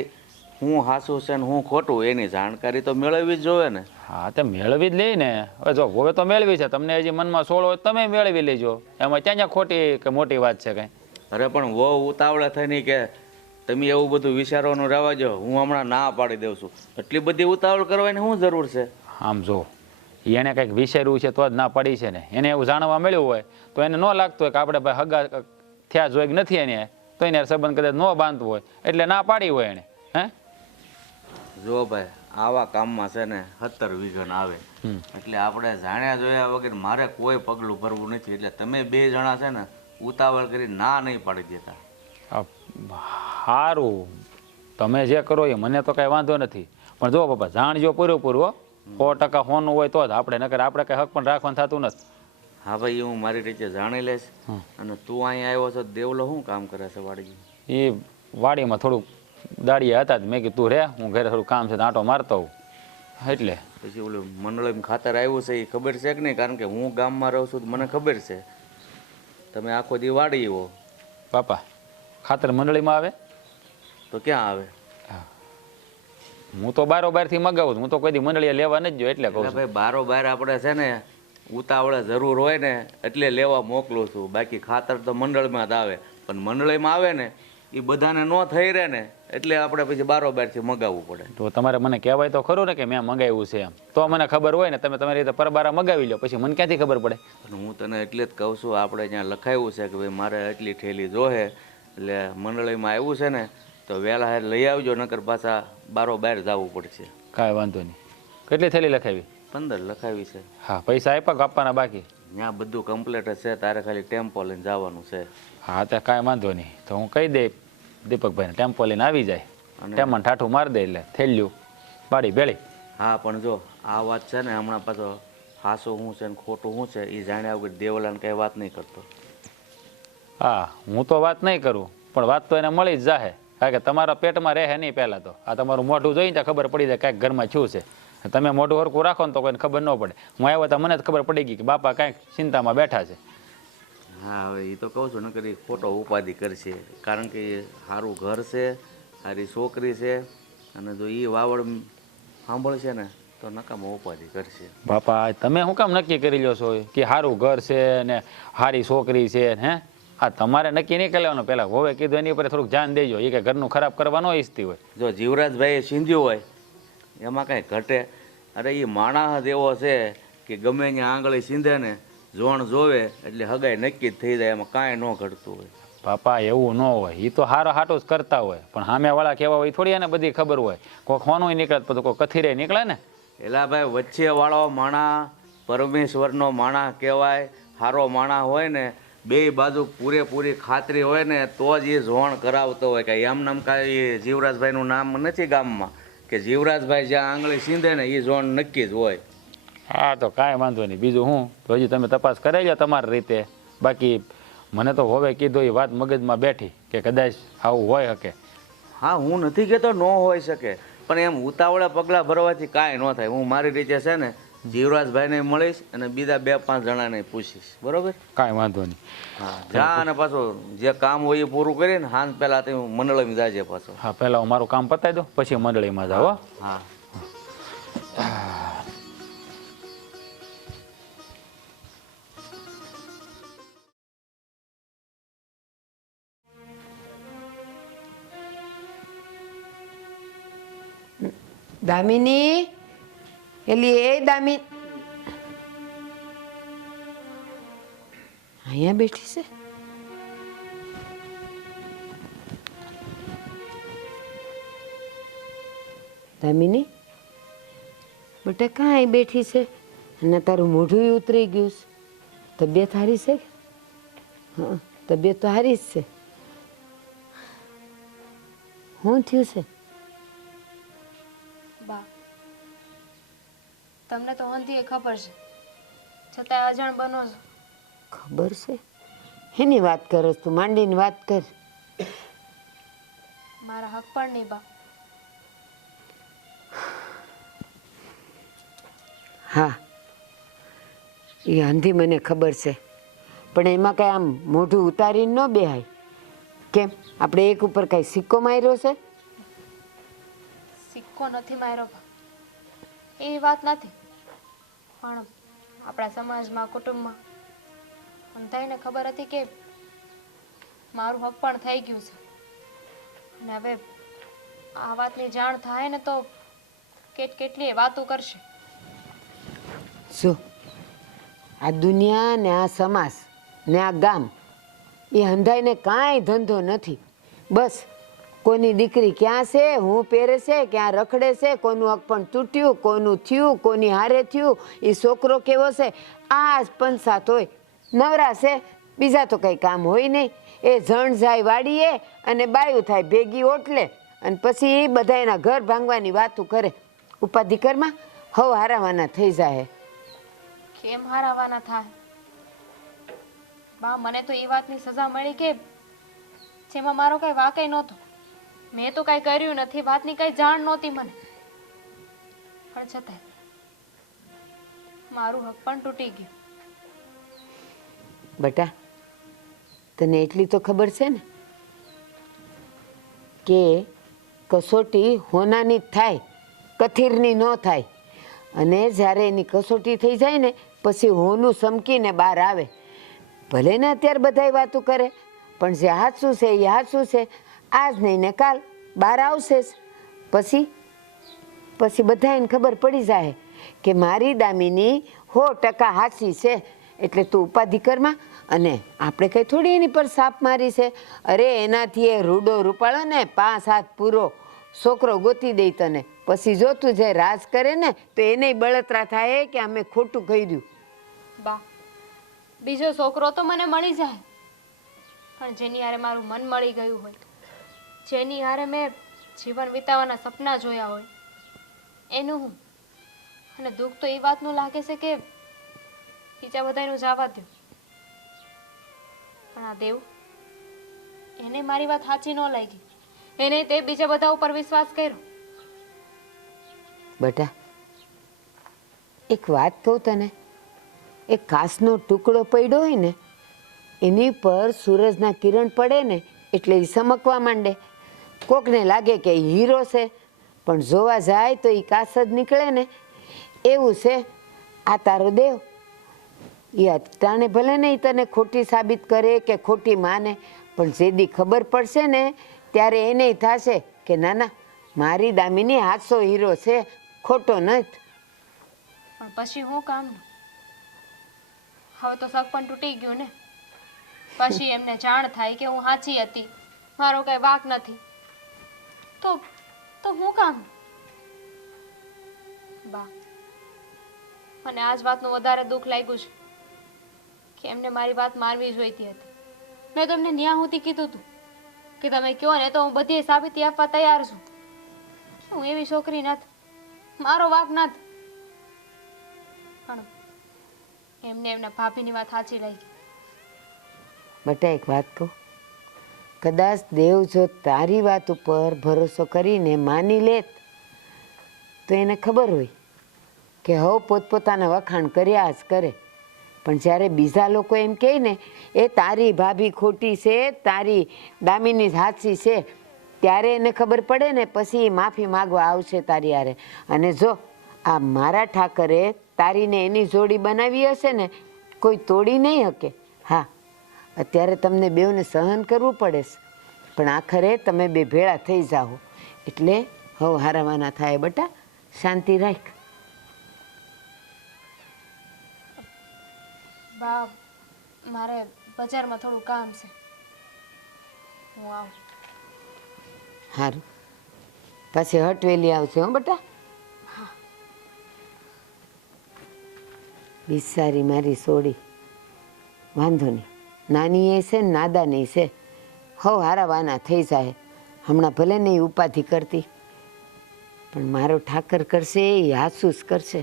હું સાચું છે ને હું ખોટું એની જાણકારી તો મેળવવી જ જોઈએ ને. હા તો મેળવી જ લઈ ને. હવે જો હવે તો મેળવી છે, તમને હજી મનમાં સોળ હોય તમે મેળવી લેજો. એમાં ક્યાં ખોટી કે મોટી વાત છે કાંઈ? અરે પણ બહુ ઉતાવળે થઈને કે તમે એવું બધું વિચારવાનું રહેવા દો, હું હમણાં ના પાડી દઉં છું. એટલી બધી ઉતાવળ કરવાની શું જરૂર છે? આમ જો એને કંઈક વિચાર્યું છે તો જ ના પડી છે ને. એને એવું જાણવા મળ્યું હોય તો એને ન લાગતું હોય કે આપણે ભાઈ હગા થયા જોઈ નથી એને, તો એને સંબંધ કદાચ ન બાંધવું હોય એટલે ના પાડી હોય એને. હે જો ભાઈ આવા કામમાં છે ને 70 વિઘન આવે, એટલે આપણે જાણ્યા જોયા વગર મારે કોઈ પગલું ભરવું નથી. એટલે તમે બે જણા છે ને ઉતાવળ કરી ના નહીં પાડી દેતા. સારું, તમે જે કરો એ મને તો કાંઈ વાંધો નથી. પણ જો બાપા જાણજો પૂરેપૂરું. 100% હોનું હોય તો જ આપણે, નકર આપણે કંઈ હક પણ રાખવાનું થતું નથી. હા ભાઈ, હું મારી રીતે જાણી લઈશ. અને તું અહીંયા આવ્યો છો, દેવલો શું કામ કરે છે વાડી? એ વાડીમાં થોડુંક દાડિયા હતા મેં કીધું તું રે, હું ઘરે થોડું કામ છે આંટો મારતો હોઉં. એટલે પછી ઓલું મંડળીમાં ખાતર આવ્યું છે એ ખબર છે કે નહીં? કારણ કે હું ગામમાં રહું છું તો મને ખબર છે. તમે આખો દી વાડી હો. બાપા ખાતર મંડળીમાં આવે તો ક્યાં આવે? હું તો બારોબારથી મગાવું છું. હું તો કોઈ દી મંડળીએ લેવા નથી જો એટલે કહું છું. ભાઈ બારોબાર આપણે છે ને ઉતાવળે જરૂર હોય ને એટલે લેવા મોકલું છું. બાકી ખાતર તો મંડળમાં જ આવે, પણ મંડળીમાં આવે ને એ બધાને ન થઈ રહે ને એટલે આપણે પછી બારોબારથી મગાવવું પડે. તો તમારે મને કહેવાય તો ખરું ને કે મેં મંગાવ્યું છે એમ, તો મને ખબર હોય ને. તમે તમારી રીતે પરબારા મગાવી લો, પછી મને ક્યાંથી ખબર પડે? પણ હું તને એટલે જ કહું છું, આપણે ત્યાં લખાયું છે કે ભાઈ મારે એટલી થેલી જોહે, એટલે મંડળીમાં આવ્યું છે ને તો વહેલા હાર લઈ આવજો, નકર પાછા બારોબાર જવું પડશે. કાંઈ વાંધો નહીં. કેટલી થેલી લખાવી? 15 લખાવી છે. હા, પૈસા આપ્યા આપવાના બાકી? ત્યાં બધું કમ્પ્લીટ જ છે, તારે ખાલી ટેમ્પો લઈને જવાનું છે. હા તો કાંઈ વાંધો નહીં. તો હું કહી દઈ દીપકભાઈને ટેમ્પો લઈને આવી જાય, ટેમ્પોને ઠાઠું મારી દે એટલે થેલ્યું બાળી ભેળી. હા પણ જો આ વાત છે ને હમણાં પાછો હાસું શું છે ને ખોટું શું છે એ જાણ્યા વગર દેવલાને કંઈ વાત નહીં કરતો. હા, હું તો વાત નહીં કરું, પણ વાત તો એને મળી જ જાહે. કારણ કે તમારા પેટમાં રહે નહીં પહેલાં તો. આ તમારું મોઢું જોઈને ત્યાં ખબર પડી જાય કાંઈક ઘરમાં શું છે. તમે મોઢું હરખું રાખો ને તો કોઈને ખબર ન પડે. હું આવ્યો તો મને જ ખબર પડી ગઈ કે બાપા કાંઈક ચિંતામાં બેઠા છે. હા હવે એ તો કહું છું નકર ઈ ખોટો ઉપાધિ કરશે, કારણ કે સારું ઘર છે, સારી છોકરી છે, અને જો એ વાવડ સાંભળશે ને તો નકામો ઉપાધિ કરશે. બાપા તમે શું કામ નક્કી કરી લો છો કે સારું ઘર છે ને સારી છોકરી છે હે? આ તમારે નક્કી નહીં કરી લેવાનું. પહેલાં હોવે કીધું એની ઉપર થોડુંક ધ્યાન દેજો. એ કે ઘરનું ખરાબ કરવા ન ઈચ્છતી હોય. જો જીવરાજભાઈએ સીંધ્યું હોય એમાં કાંઈ ઘટે? અરે એ માણસ જ એવો છે કે ગમે ત્યાં આંગળી સીંધે ને જોણ જોવે એટલે હગાઈ નક્કી જ થઈ જાય, એમાં કાંઈ ન ઘટતું હોય. બાપા એવું ન હોય. એ તો હારો હાટું જ કરતા હોય, પણ સામેવાળા કેવા હોય એ થોડી એને બધી ખબર હોય. કોઈ ખોનું નીકળે તો કોઈ કથીરે નીકળે ને. એલા ભાઈ વચ્ચે વાળો માણા પરમેશ્વરનો માણા કહેવાય. સારો માણા હોય ને બે બાજુ પૂરેપૂરી ખાતરી હોય ને તો જ એ જોણ કરાવતો હોય. કે એમ નામ કાંઈ જીવરાજભાઈનું નામ નથી ગામમાં કે જીવરાજભાઈ જ્યાં આંગળી સીંધે ને એ જોણ નક્કી જ હોય. હા તો કાંઈ વાંધો નહીં. બીજું હું તો હજી તમે તપાસ કરાવી લો તમારી રીતે. બાકી મને તો હવે કીધું એ વાત મગજમાં બેઠી કે કદાચ આવું હોય શકે. હા હું નથી કહેતો ન હોઈ શકે, પણ એમ ઉતાવળે પગલાં ભરવાથી કાંઈ ન થાય. હું મારી રીતે છે ને જીવરાજભાઈને મળીશ અને બીજા 2-5 જણાને પૂછીશ, બરોબર? કાંઈ વાંધો નહીં. હા જા, અને પાછું જે કામ હોય એ પૂરું કરીને હાંજ પહેલાં તે મંડળીમાં જાજે પાછો. હા પહેલાં હું મારું કામ પતાવી દઉં પછી મંડળીમાં જાઓ. હા દામિની, એલી એ દામી અહીંયા બેઠી છે. દામિની બેટા કાં અહીં બેઠી છે અને તારું મોઢું ઉતરી ગયું છે. તબિયત સારી છે? હા તબિયત તો સારી જ છે. શું થયું છે? બા તમને તો હંધી ખબર છે, છતાં અજાણ બનો છો. ખબર છે? એની વાત કરો તું? માંડીને વાત કર. મારા હક પણ નહીં બા. હા એ આંધી મને ખબર છે, પણ એમાં કાંઈ આમ મોઢું ઉતારીને ન બેહાય. કેમ આપણે એક ઉપર કાંઈ સિક્કો માર્યો છે? સિક્કો નથી માર્યો બા, એવી વાત નથી. પણ આપણા સમાજમાં કુટુંબમાં અંધાઈને ખબર હતી કે મારું હક પણ થઈ ગયું છે, અને હવે આ વાતની જાણ થાય ને તો કેટલી વાતો કરશે. જો આ દુનિયા ને આ સમાજ ને આ ગામ એ હંધાઈને કાંઈ ધંધો નથી. બસ કોની દીકરી ક્યાં છે, હું પહેરે છે, ક્યાં રખડે છે, કોનું હક પણ તૂટ્યું, કોનું થયું, કોની હારે થયું, એ છોકરો કેવો છે, આ જ પંચાત હોય. નવરા છે, બીજા તો કંઈ કામ હોય નહીં. એ જણ જાય વાડીએ અને બાયું થાય ભેગી ઓટલે, અને પછી એ બધા એના ઘર ભાંગવાની વાતું કરે. ઉપાધિ કરમાં હવ હારાવાના થઈ જાય. કેમ હારાવાના થાય બા? મને તો એ વાતની સજા મળી કે જેમાં મારો કઈ વાંકઈ નહોતો. મેં તો કઈ કર્યું નથી, વાતની કઈ જાણ નહોતી મને, પણ છતાંય મારું હક પણ તૂટી ગયું. બેટા તને એટલી તો ખબર છે ને કે કસોટી હોનાની જ થાય, કથિરની ન થાય. અને જ્યારે એની કસોટી થઈ જાય ને પછી હોનું સમકીને બહાર આવે. ભલે ને અત્યારે બધાય વાતું કરે, પણ જે હાચું છે એ હાચું છે. આજ નહીં ને કાલ બહાર આવશે જ. પછી બધાને ખબર પડી જાય કે મારી દામિની 100% હાચી છે. એટલે તું ઉપાધિ કરમાં. અને આપણે કંઈ થોડી એની પર સાપ મારી છે. અરે એનાથી એ રૂડો રૂપાળો ને 5 હાથ પૂરો છોકરો ગોતી દઈ તને. પછી જો તું જે રાજ કરે ને તો એને બળતરા થાય કે અમે ખોટું કર્યું. બા બીજો છોકરો તો મને મળી જાય, પણ જેની હારે મારું મન મળી ગયું હોય, જેની હારે મેં જીવન વિતાવવાના સપના જોયા હોય, એનું હું. અને દુઃખ તો એ વાતનું લાગે છે કે બીજા બધાનું જવા દો, પણ આ દેવ એને મારી વાત સાચી ન લાગી. એને તે બીજા બધા ઉપર વિશ્વાસ કર્યો. બેટા એક વાત કહું તને, એક ઘાસનો ટુકડો પડ્યો હોય ને એની પર સૂરજના કિરણ પડે ને એટલે એ ચમકવા માંડે. કોકને લાગે કે ઈ હીરો છે, પણ જોવા જાય તો એ કાસ જ નીકળે ને. એવું છે આ તારો દેવ. એ અટાણે ભલે ને ઈ તને ખોટી સાબિત કરે કે ખોટી માને, પણ જેદી ખબર પડશે ને ત્યારે એને થશે કે ના ના મારી દામિની હાચો હીરો છે, ખોટો નથી. પણ પછી હું કામનું? હવે તો શક પણ તૂટી ગયું ને. પછી એમને જાણ થાય કે હું સાચી હતી, મારો કઈ વાંક નથી, તો તો હું કામ? બા, મને આજ વાતનું વધારે દુઃખ લાગ્યું છે કે એમને મારી વાત મારવી જોઈતી હતી. મેં તમને ન્યા સુધી કીધું હતું કે તમે કહો ને તો હું બધી સાબિતી આપવા તૈયાર છું. હું એવી છોકરી નથી, મારો વાંક નથી. પણ એમને એમના ભાભીની વાત સાચી લાગી. બેટા એક વાત કહું, કદાચ દેવ જો તારી વાત ઉપર ભરોસો કરીને માની લેત તો એને ખબર હોય કે હવે પોતપોતાના વખાણ કર્યા જ કરે, પણ જ્યારે બીજા લોકો એમ કહે ને એ તારી ભાભી ખોટી છે, તારી દામિની સાચી છે, ત્યારે એને ખબર પડે ને પછી એ માફી માગવા આવશે તારી હારે. અને જો આ મારા ઠાકરે તારીને એની જોડી બનાવી હશે ને કોઈ તોડી નહીં શકે. હા, અત્યારે તમને બેઉને સહન કરવું પડે છે, પણ આખરે તમે બે ભેળા થઈ જાઓ એટલે હવે હારાવાના થાય. બેટા શાંતિ રાખ. બા, મારે બજારમાં થોડું કામ છે, હું આવું. સારું, પછી હટવેલી આવશે હો બેટા. બિચારી મારી સોડી, વાંધો નહીં, નાની એ છે ને નાદાની છે, હવ હારાવાના થઈ જાય. હમણાં ભલે નહીં ઉપાધિ કરતી, પણ મારો ઠાકર કરશે એ હાસુ જ કરશે.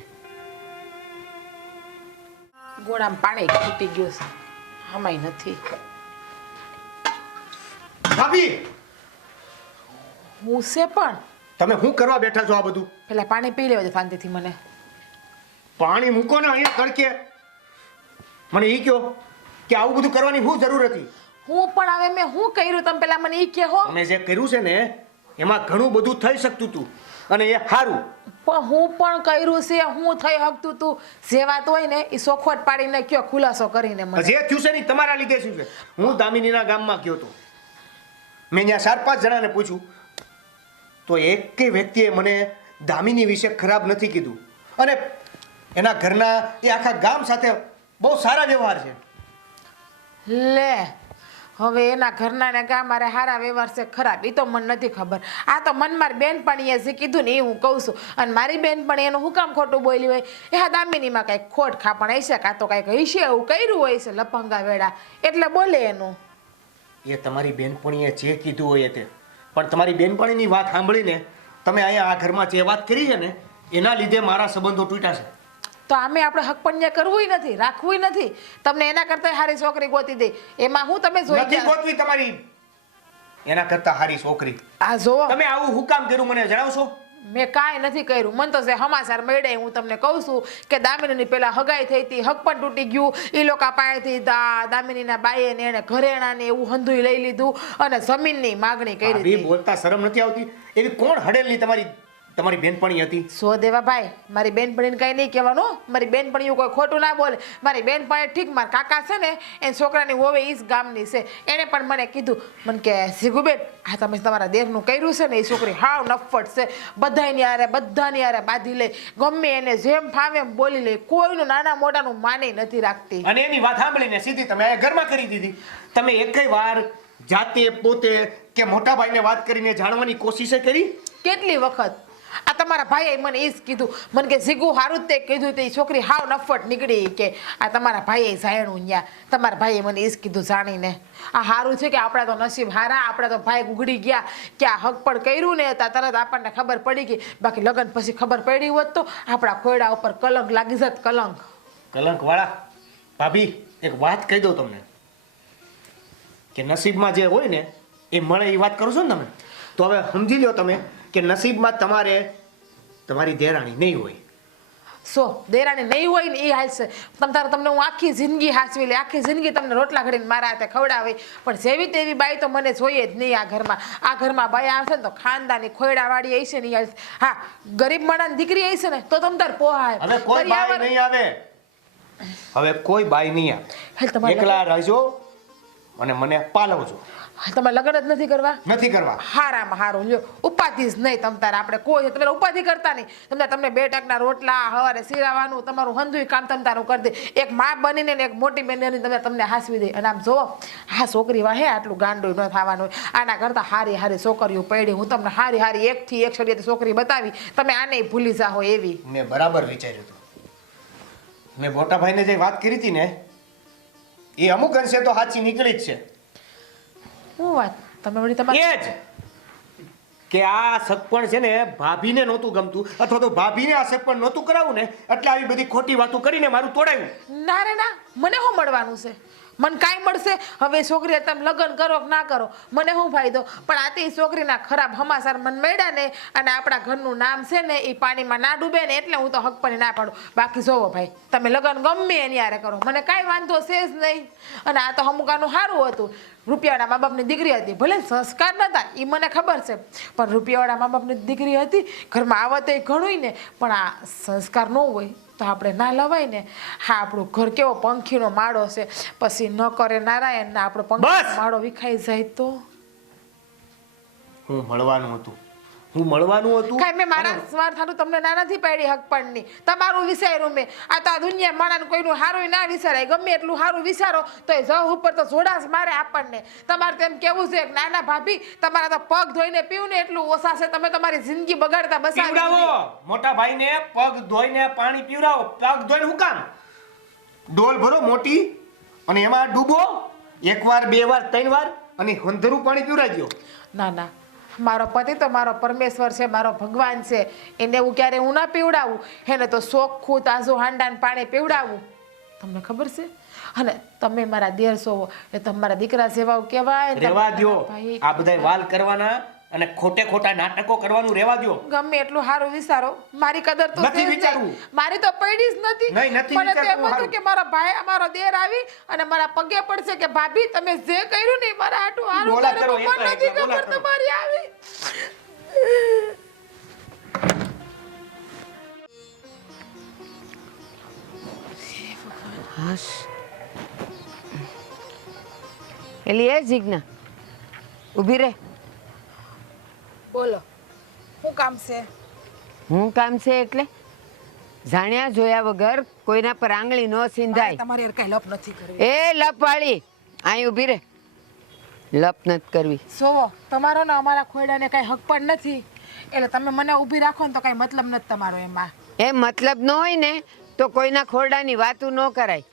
ગોળામાં પાણી ખૂટી ગયું છે, હમાય નથી. ભાભી, હું છે પણ તમે શું કરવા બેઠા છો આ બધું? પેલા પાણી પી લેવા દે શાંતિથી મને. પાણી મૂકો ને અહીંયા તડકે. મને ઈ કહો કે આવું બધું કરવાની શું જરૂર હતી? હું પણ હવે મેં શું કર્યું તમે પેલા મને ઈ કહો. તમે જે કર્યું છે ને એમાં ઘણું બધું થઈ શકતું હતું અને એ સારું. પણ હું પણ કર્યું છે, હું થઈ શકતું તું. જે વાત હોય ને એ સોખવટ પાડીને કયો, ખુલાસો કરીને મને. જે થયું છે ને ઈ તમારા લીધે થયું છે. હું દામિનીના ગામમાં ગયો હતો, મેં ત્યાં 4-5 જણાને પૂછ્યું તો એકેય વ્યક્તિએ મને દામિની વિશે ખરાબ નથી કીધું. અને એના ઘરના એ આખા ગામ સાથે બહુ સારા વ્યવહાર છે. લે, હવે એના ઘરના ને ગામ મારે હારા વ્યવહાર છે ખરાબ એ તો મને નથી ખબર. આ તો મન મારી બેનપણીએ જે કીધું ને એ હું કહું છું. અને મારી બેનપણી એનું હું કામ ખોટું બોલી હોય? એ હા દામિનીમાં કંઈક ખોટ ખાપણ હશે, કાં તો કંઈક હશે, એવું કર્યું હોય છે લપંગા વેડા એટલે બોલે એનું. એ તમારી બેનપણીએ જે કીધું હોય તે, પણ તમારી બેનપણીની વાત સાંભળીને તમે અહીંયા આ ઘરમાં જે વાત કરી છે ને એના લીધે મારા સંબંધો તૂટ્યા છે. તો આમે આપણે હક પણ્ય કરવું નથી, રાખવું નથી. તમને એના કરતા સારી છોકરી ગોતી દે, એમાં હું તમે જોઈ નથી ગયા. ગોતવી તમારી એના કરતા હારી છોકરી. આ જોવો, તમે આવું હું કામ કર્યું મને જણાવશો? મેં કાંઈ નથી કર્યું. મને તો જે સમાચાર મળ્યા હું તમને કહું છું કે દામિનીની પેલા હગાઈ થઈ હતી, હક પણ તૂટી ગયું. એ લોકો પાસેથી દામિનીના બાઈએ ને એને ઘરેણાને એવું હંધુય લઈ લીધું અને જમીનની માગણી કરી ભાભી, હતી. બોલતા શરમ નથી આવતી? એવી કોણ હડેલની તમારી બેનપણી હતી? સો દેવા ભાઈ, મારી બેનપણીને કઈ નહીં કહેવાનું. મારી બેનપણીઓ કોઈ ખોટું ના બોલે. મારી બેનપણી ઠીક, મારા કાકા છે ને એ છોકરાની હોવે એ જ ગામની છે. એણે પણ મને કીધું, મને કે શીખુબેન આ તમે તમારા દેરનું કર્યું છે ને એ છોકરી હાવ નફ્ફટ છે, બધાની હારે બાંધી લે, ગમે એને જેમ ફાવે એમ બોલી લે, કોઈનું નાના મોટાનું માને નથી રાખતી. અને એની વાત સાંભળીને સીધી તમે આ ઘરમાં કરી દીધી. તમે એકેય વાર જાતે પોતે કે મોટા ભાઈને વાત કરીને જાણવાની કોશિશ કરી? કેટલી વખત આ તમારા ભાઈએ મને એ જ કીધું. મને કે ઝીગુ હારું જ તે કીધું તે છોકરી હાવ નફ્ફટ નીકળી કે આ તમારા ભાઈએ જાણ્યું ન્યા. તમારા ભાઈએ મને એ જ કીધું જાણીને. આ સારું છે કે આપણા તો નસીબ હારા, આપણા તો ભાઈ ઉગડી ગયા કે આ હક પણ કર્યું ને તરત આપણને ખબર પડી ગઈ. બાકી લગ્ન પછી ખબર પડી હોત તો આપણા ખોયડા ઉપર કલંક લાગી જત. કલંક વાળા ભાભી, એક વાત કહી દઉં તમને કે નસીબમાં જે હોય ને એ મળે એ વાત કરો છો ને તમે, તો હવે સમજી લો તમે કે નસીબમાં તમારે તમારી દેરાણી નહીં હોય. સો દેરાણી નહીં હોય ને એ હાલશે તમને હું આખી જિંદગી હાસવી લે, આખી જિંદગી તમને રોટલા ઘડીને મારા હાથે ખવડાવે, પણ જેવી તેવી બાઈ તો મને જોઈએ જ નહીં આ ઘરમાં બાઈ આવશે ને તો ખાનદાની ખોયડાવાળી હશે ને એ હાલશે. હા, ગરીબ માણસની દીકરી હશે ને તો તમ તાર પોહાય. હવે કોઈ બાઈ નહીં આવે, હવે કોઈ બાઈ નહીં હે, આવે. તમારે એકલા રહેજો અને મને પાલવજો. તમે લગ્ન જ નથી કરવા? નથી કરવા. હારામાં હારું લ્યો, ઉપાધિ જ નહીં તમ તારે. આપણે કોઈ તમે ઉપાધિ કરતા નહીં. તમને 2 ટકના રોટલા હવારે સિરાવાનું તમારું હંધુય કામ તમ તારું કરી દે. એક માં બનીને ને એક મોટી બેન તમને હાસવી દે. અને આમ જોવો, આ છોકરી વાહે આટલું ગાંડું ન થવાનું હોય. આના કરતાં હારી હારી છોકરીઓ પડી, હું તમને હારી હારી 1 થી 1 શરીયત છોકરી બતાવી, તમે આને ભૂલી જાઓ એવી. મેં બરાબર વિચાર્યું હતું. મેં મોટા ભાઈને જે વાત કરી હતી ને એ અમુક અંશે તો સાચી નીકળી જ છે. શું વાત? તમે વળી તમારી એ જ કે આ સગપણ છે ને ભાભીને નહોતું ગમતું, અથવા તો ભાભીને આ સગપણ નહોતું કરાવું ને એટલે આવી બધી ખોટી વાતો કરીને મારું તોડાવ્યું. ના રે ના, મને શું મળવાનું છે? મને કાંઈ મળશે? હવે છોકરી તમે લગ્ન કરો કે ના કરો મને શું ફાયદો? પણ આ તે છોકરીના ખરાબ સમાચાર મને મળ્યા ને, અને આપણા ઘરનું નામ છે ને એ પાણીમાં ના ડૂબે ને એટલે હું તો હકપણે ના પાડું. બાકી જોવો ભાઈ, તમે લગ્ન ગમે એની હારે કરો, મને કાંઈ વાંધો છે જ નહીં. અને આ તો અમુકાનું સારું હતું, રૂપિયાવાળા મા બાપની દીકરી હતી, ભલે સંસ્કાર નહોતા એ મને ખબર છે, પણ રૂપિયાવાળા મા બાપની દીકરી હતી, ઘરમાં આવતે ઘણું ને, પણ આ સંસ્કાર ન હોય તો આપણે ના લવાય ને. હા, આપણું ઘર કેવો પંખીનો માળો છે, પછી ન કરે નારાયણ ને આપણો પંખીનો માળો વિખાઈ જાય તો હું મળવાનું હતું. કાંઈ મેં મારા સ્વાર્થ હાટુ તમને ના નથી પાડી હકપણની. તમારું વિચાર્યું મેં. આ તો આ દુનિયા માણસ કોઈનું સારું ના વિચારાય. ગમે એટલું સારું વિચારો તો એ જવ ઉપર તો જોડાશ મારે આપણને. તમારે તેમ કેવું છે કે નાના ભાભી તમારા તો પગ ધોઈને પીવું ને એટલું ઓછા છે, તમે તમારી જિંદગી બગાડતા બસાવી દીધી. મોટા ભાઈને પગ ધોઈને પાણી પીવડાવો. પગ ધોઈને હું કામ? ડોલ ભરો મોટી અને એમાં ડૂબો 1 વાર 2 વાર 3 વાર અને હંધરું પાણી પીવડાવજો. ના ના, મારો પતિ તો મારો પરમેશ્વર છે, મારો ભગવાન છે, એને એવું ક્યારે હું ના પીવડાવું. એને તો ચોખ્ખું તાજું હાંડાને પાણી પીવડાવું. તમને ખબર છે? અને તમે મારા દેર છો એ તમારા દીકરા જેવા કહેવાય. રેવા દ્યો આ બધાય વાલ કરવાના અને ખોટા નાટકો કરવાનું રેવા દ્યો. ગમે એટલું સારું વિચારો, મારી કદર તો નથી છે જ વિચારવું. નહીં. મારી તો પડી જ નથી. નહીં, નથી મને તો એમ વિચારવું હતું હારું. કે મારો ભાઈ મારો દેર આવી અને મારા પગે પડશે કે ભાભી તમે જે કર્યું ને એ મારા હાટું હારું બોલા કર્યું. કરો, મને નથી બોલા ખબર કરો. તમારી આવી. હાશ એલી એ જીજ્ઞા ઊભી રહે. બોલો, શું કામ છે? હું કામ છે એટલે જાણ્યા જોયા વગર કોઈના પર આંગળી ન સિંધાય. તમારી હારે કાંઈ લપ નથી કરવી. એ લપવાળી અહીં ઊભી રહે. લપ નથી કરવી. જોવો, તમારો ને અમારા ખોયડાને કાંઈ હક પણ નથી, એટલે તમે મને ઊભી રાખો ને તો કાંઈ મતલબ નથી તમારો એમાં. એ મતલબ ન હોય ને તો કોઈના ખોરડાની વાતું ન કરાય.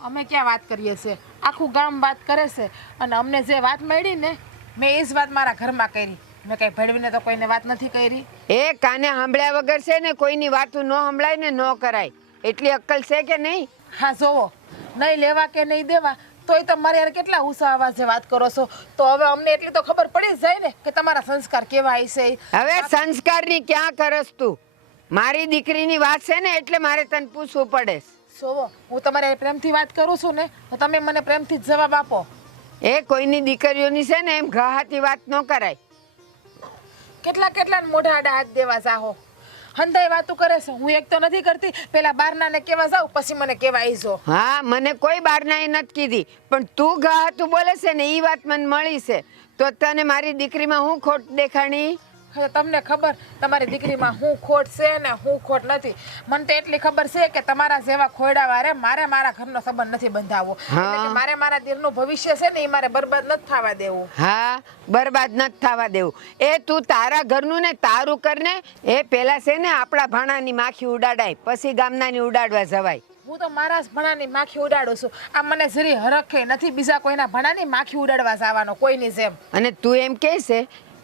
અમે ક્યાં વાત કરીએ છીએ? આખું ગામ વાત કરે છે, અને અમને જે વાત મળી ને મેં એ જ વાત મારા ઘરમાં કરી. મેં કઈ ભેળવીને તો કોઈને વાત નથી કરી. એ કાને સાંભળ્યા વગર છે ને કોઈની વાતું ન સંભળાય ને ન કરાય. એટલી અક્કલ છે કે નહીં? હા, જોવો, નહીં લેવા કે નહીં દેવા તોય તો મારે યાર કેટલા ઊંચા અવાજે વાત કરો છો. તો હવે અમને એટલી તો ખબર પડી જ જાય ને કે તમારા સંસ્કાર કેવા હશે. હવે સંસ્કારની ક્યાં કરસ તું? મારી દીકરીની વાત છે ને એટલે મારે તને પૂછવું પડે. જોવો, હું તમારે પ્રેમથી વાત કરું છું ને તો તમે મને પ્રેમથી જ જવાબ આપો. એ કોઈની દીકરીઓની છે ને એમ ઘાહાતી વાત ન કરાય. કેટલા મોઢા આડા હાથ દેવા જાહો. હંધાઈ વાતું કરે છે. હું એક તો નથી કરતી, પેલા બારનાને કેવા જાવ પછી મને કેવા આવીજો. હા, મને કોઈ બારનાએ નથી કીધી, પણ તું ઘાહાતું બોલે છે ને એ વાત મને મળી છે. તો તને મારી દીકરીમાં હું ખોટ દેખાણી? હવે તમને ખબર તમારી દીકરીમાં હું ખોટ છે ને હું ખોટ નથી. મને તો એટલી ખબર છે કે તમારા જેવા ખોયડા વારે મારે મારા ઘરનો સંબંધ નથી બંધાવવો. એટલે કે મારે મારા દીરનું ભવિષ્ય છે ને એ મારે બરબાદ નથી થવા દેવું. હા, બરબાદ નથી થવા દેવું. એ તું તારા ઘરનું ને તારું કરને. એ પેલા છે ને આપણા ભાણાની માખી ઉડાડાય પછી ગામનાની ઉડાડવા જવાય. હું તો મારા જ ભણાની માખી ઉડાડું છું. આ મને જરી હરખે નથી બીજા કોઈના ભણાની માખી ઉડાડવા જવાનો કોઈની જેમ. અને તું એમ કહે છે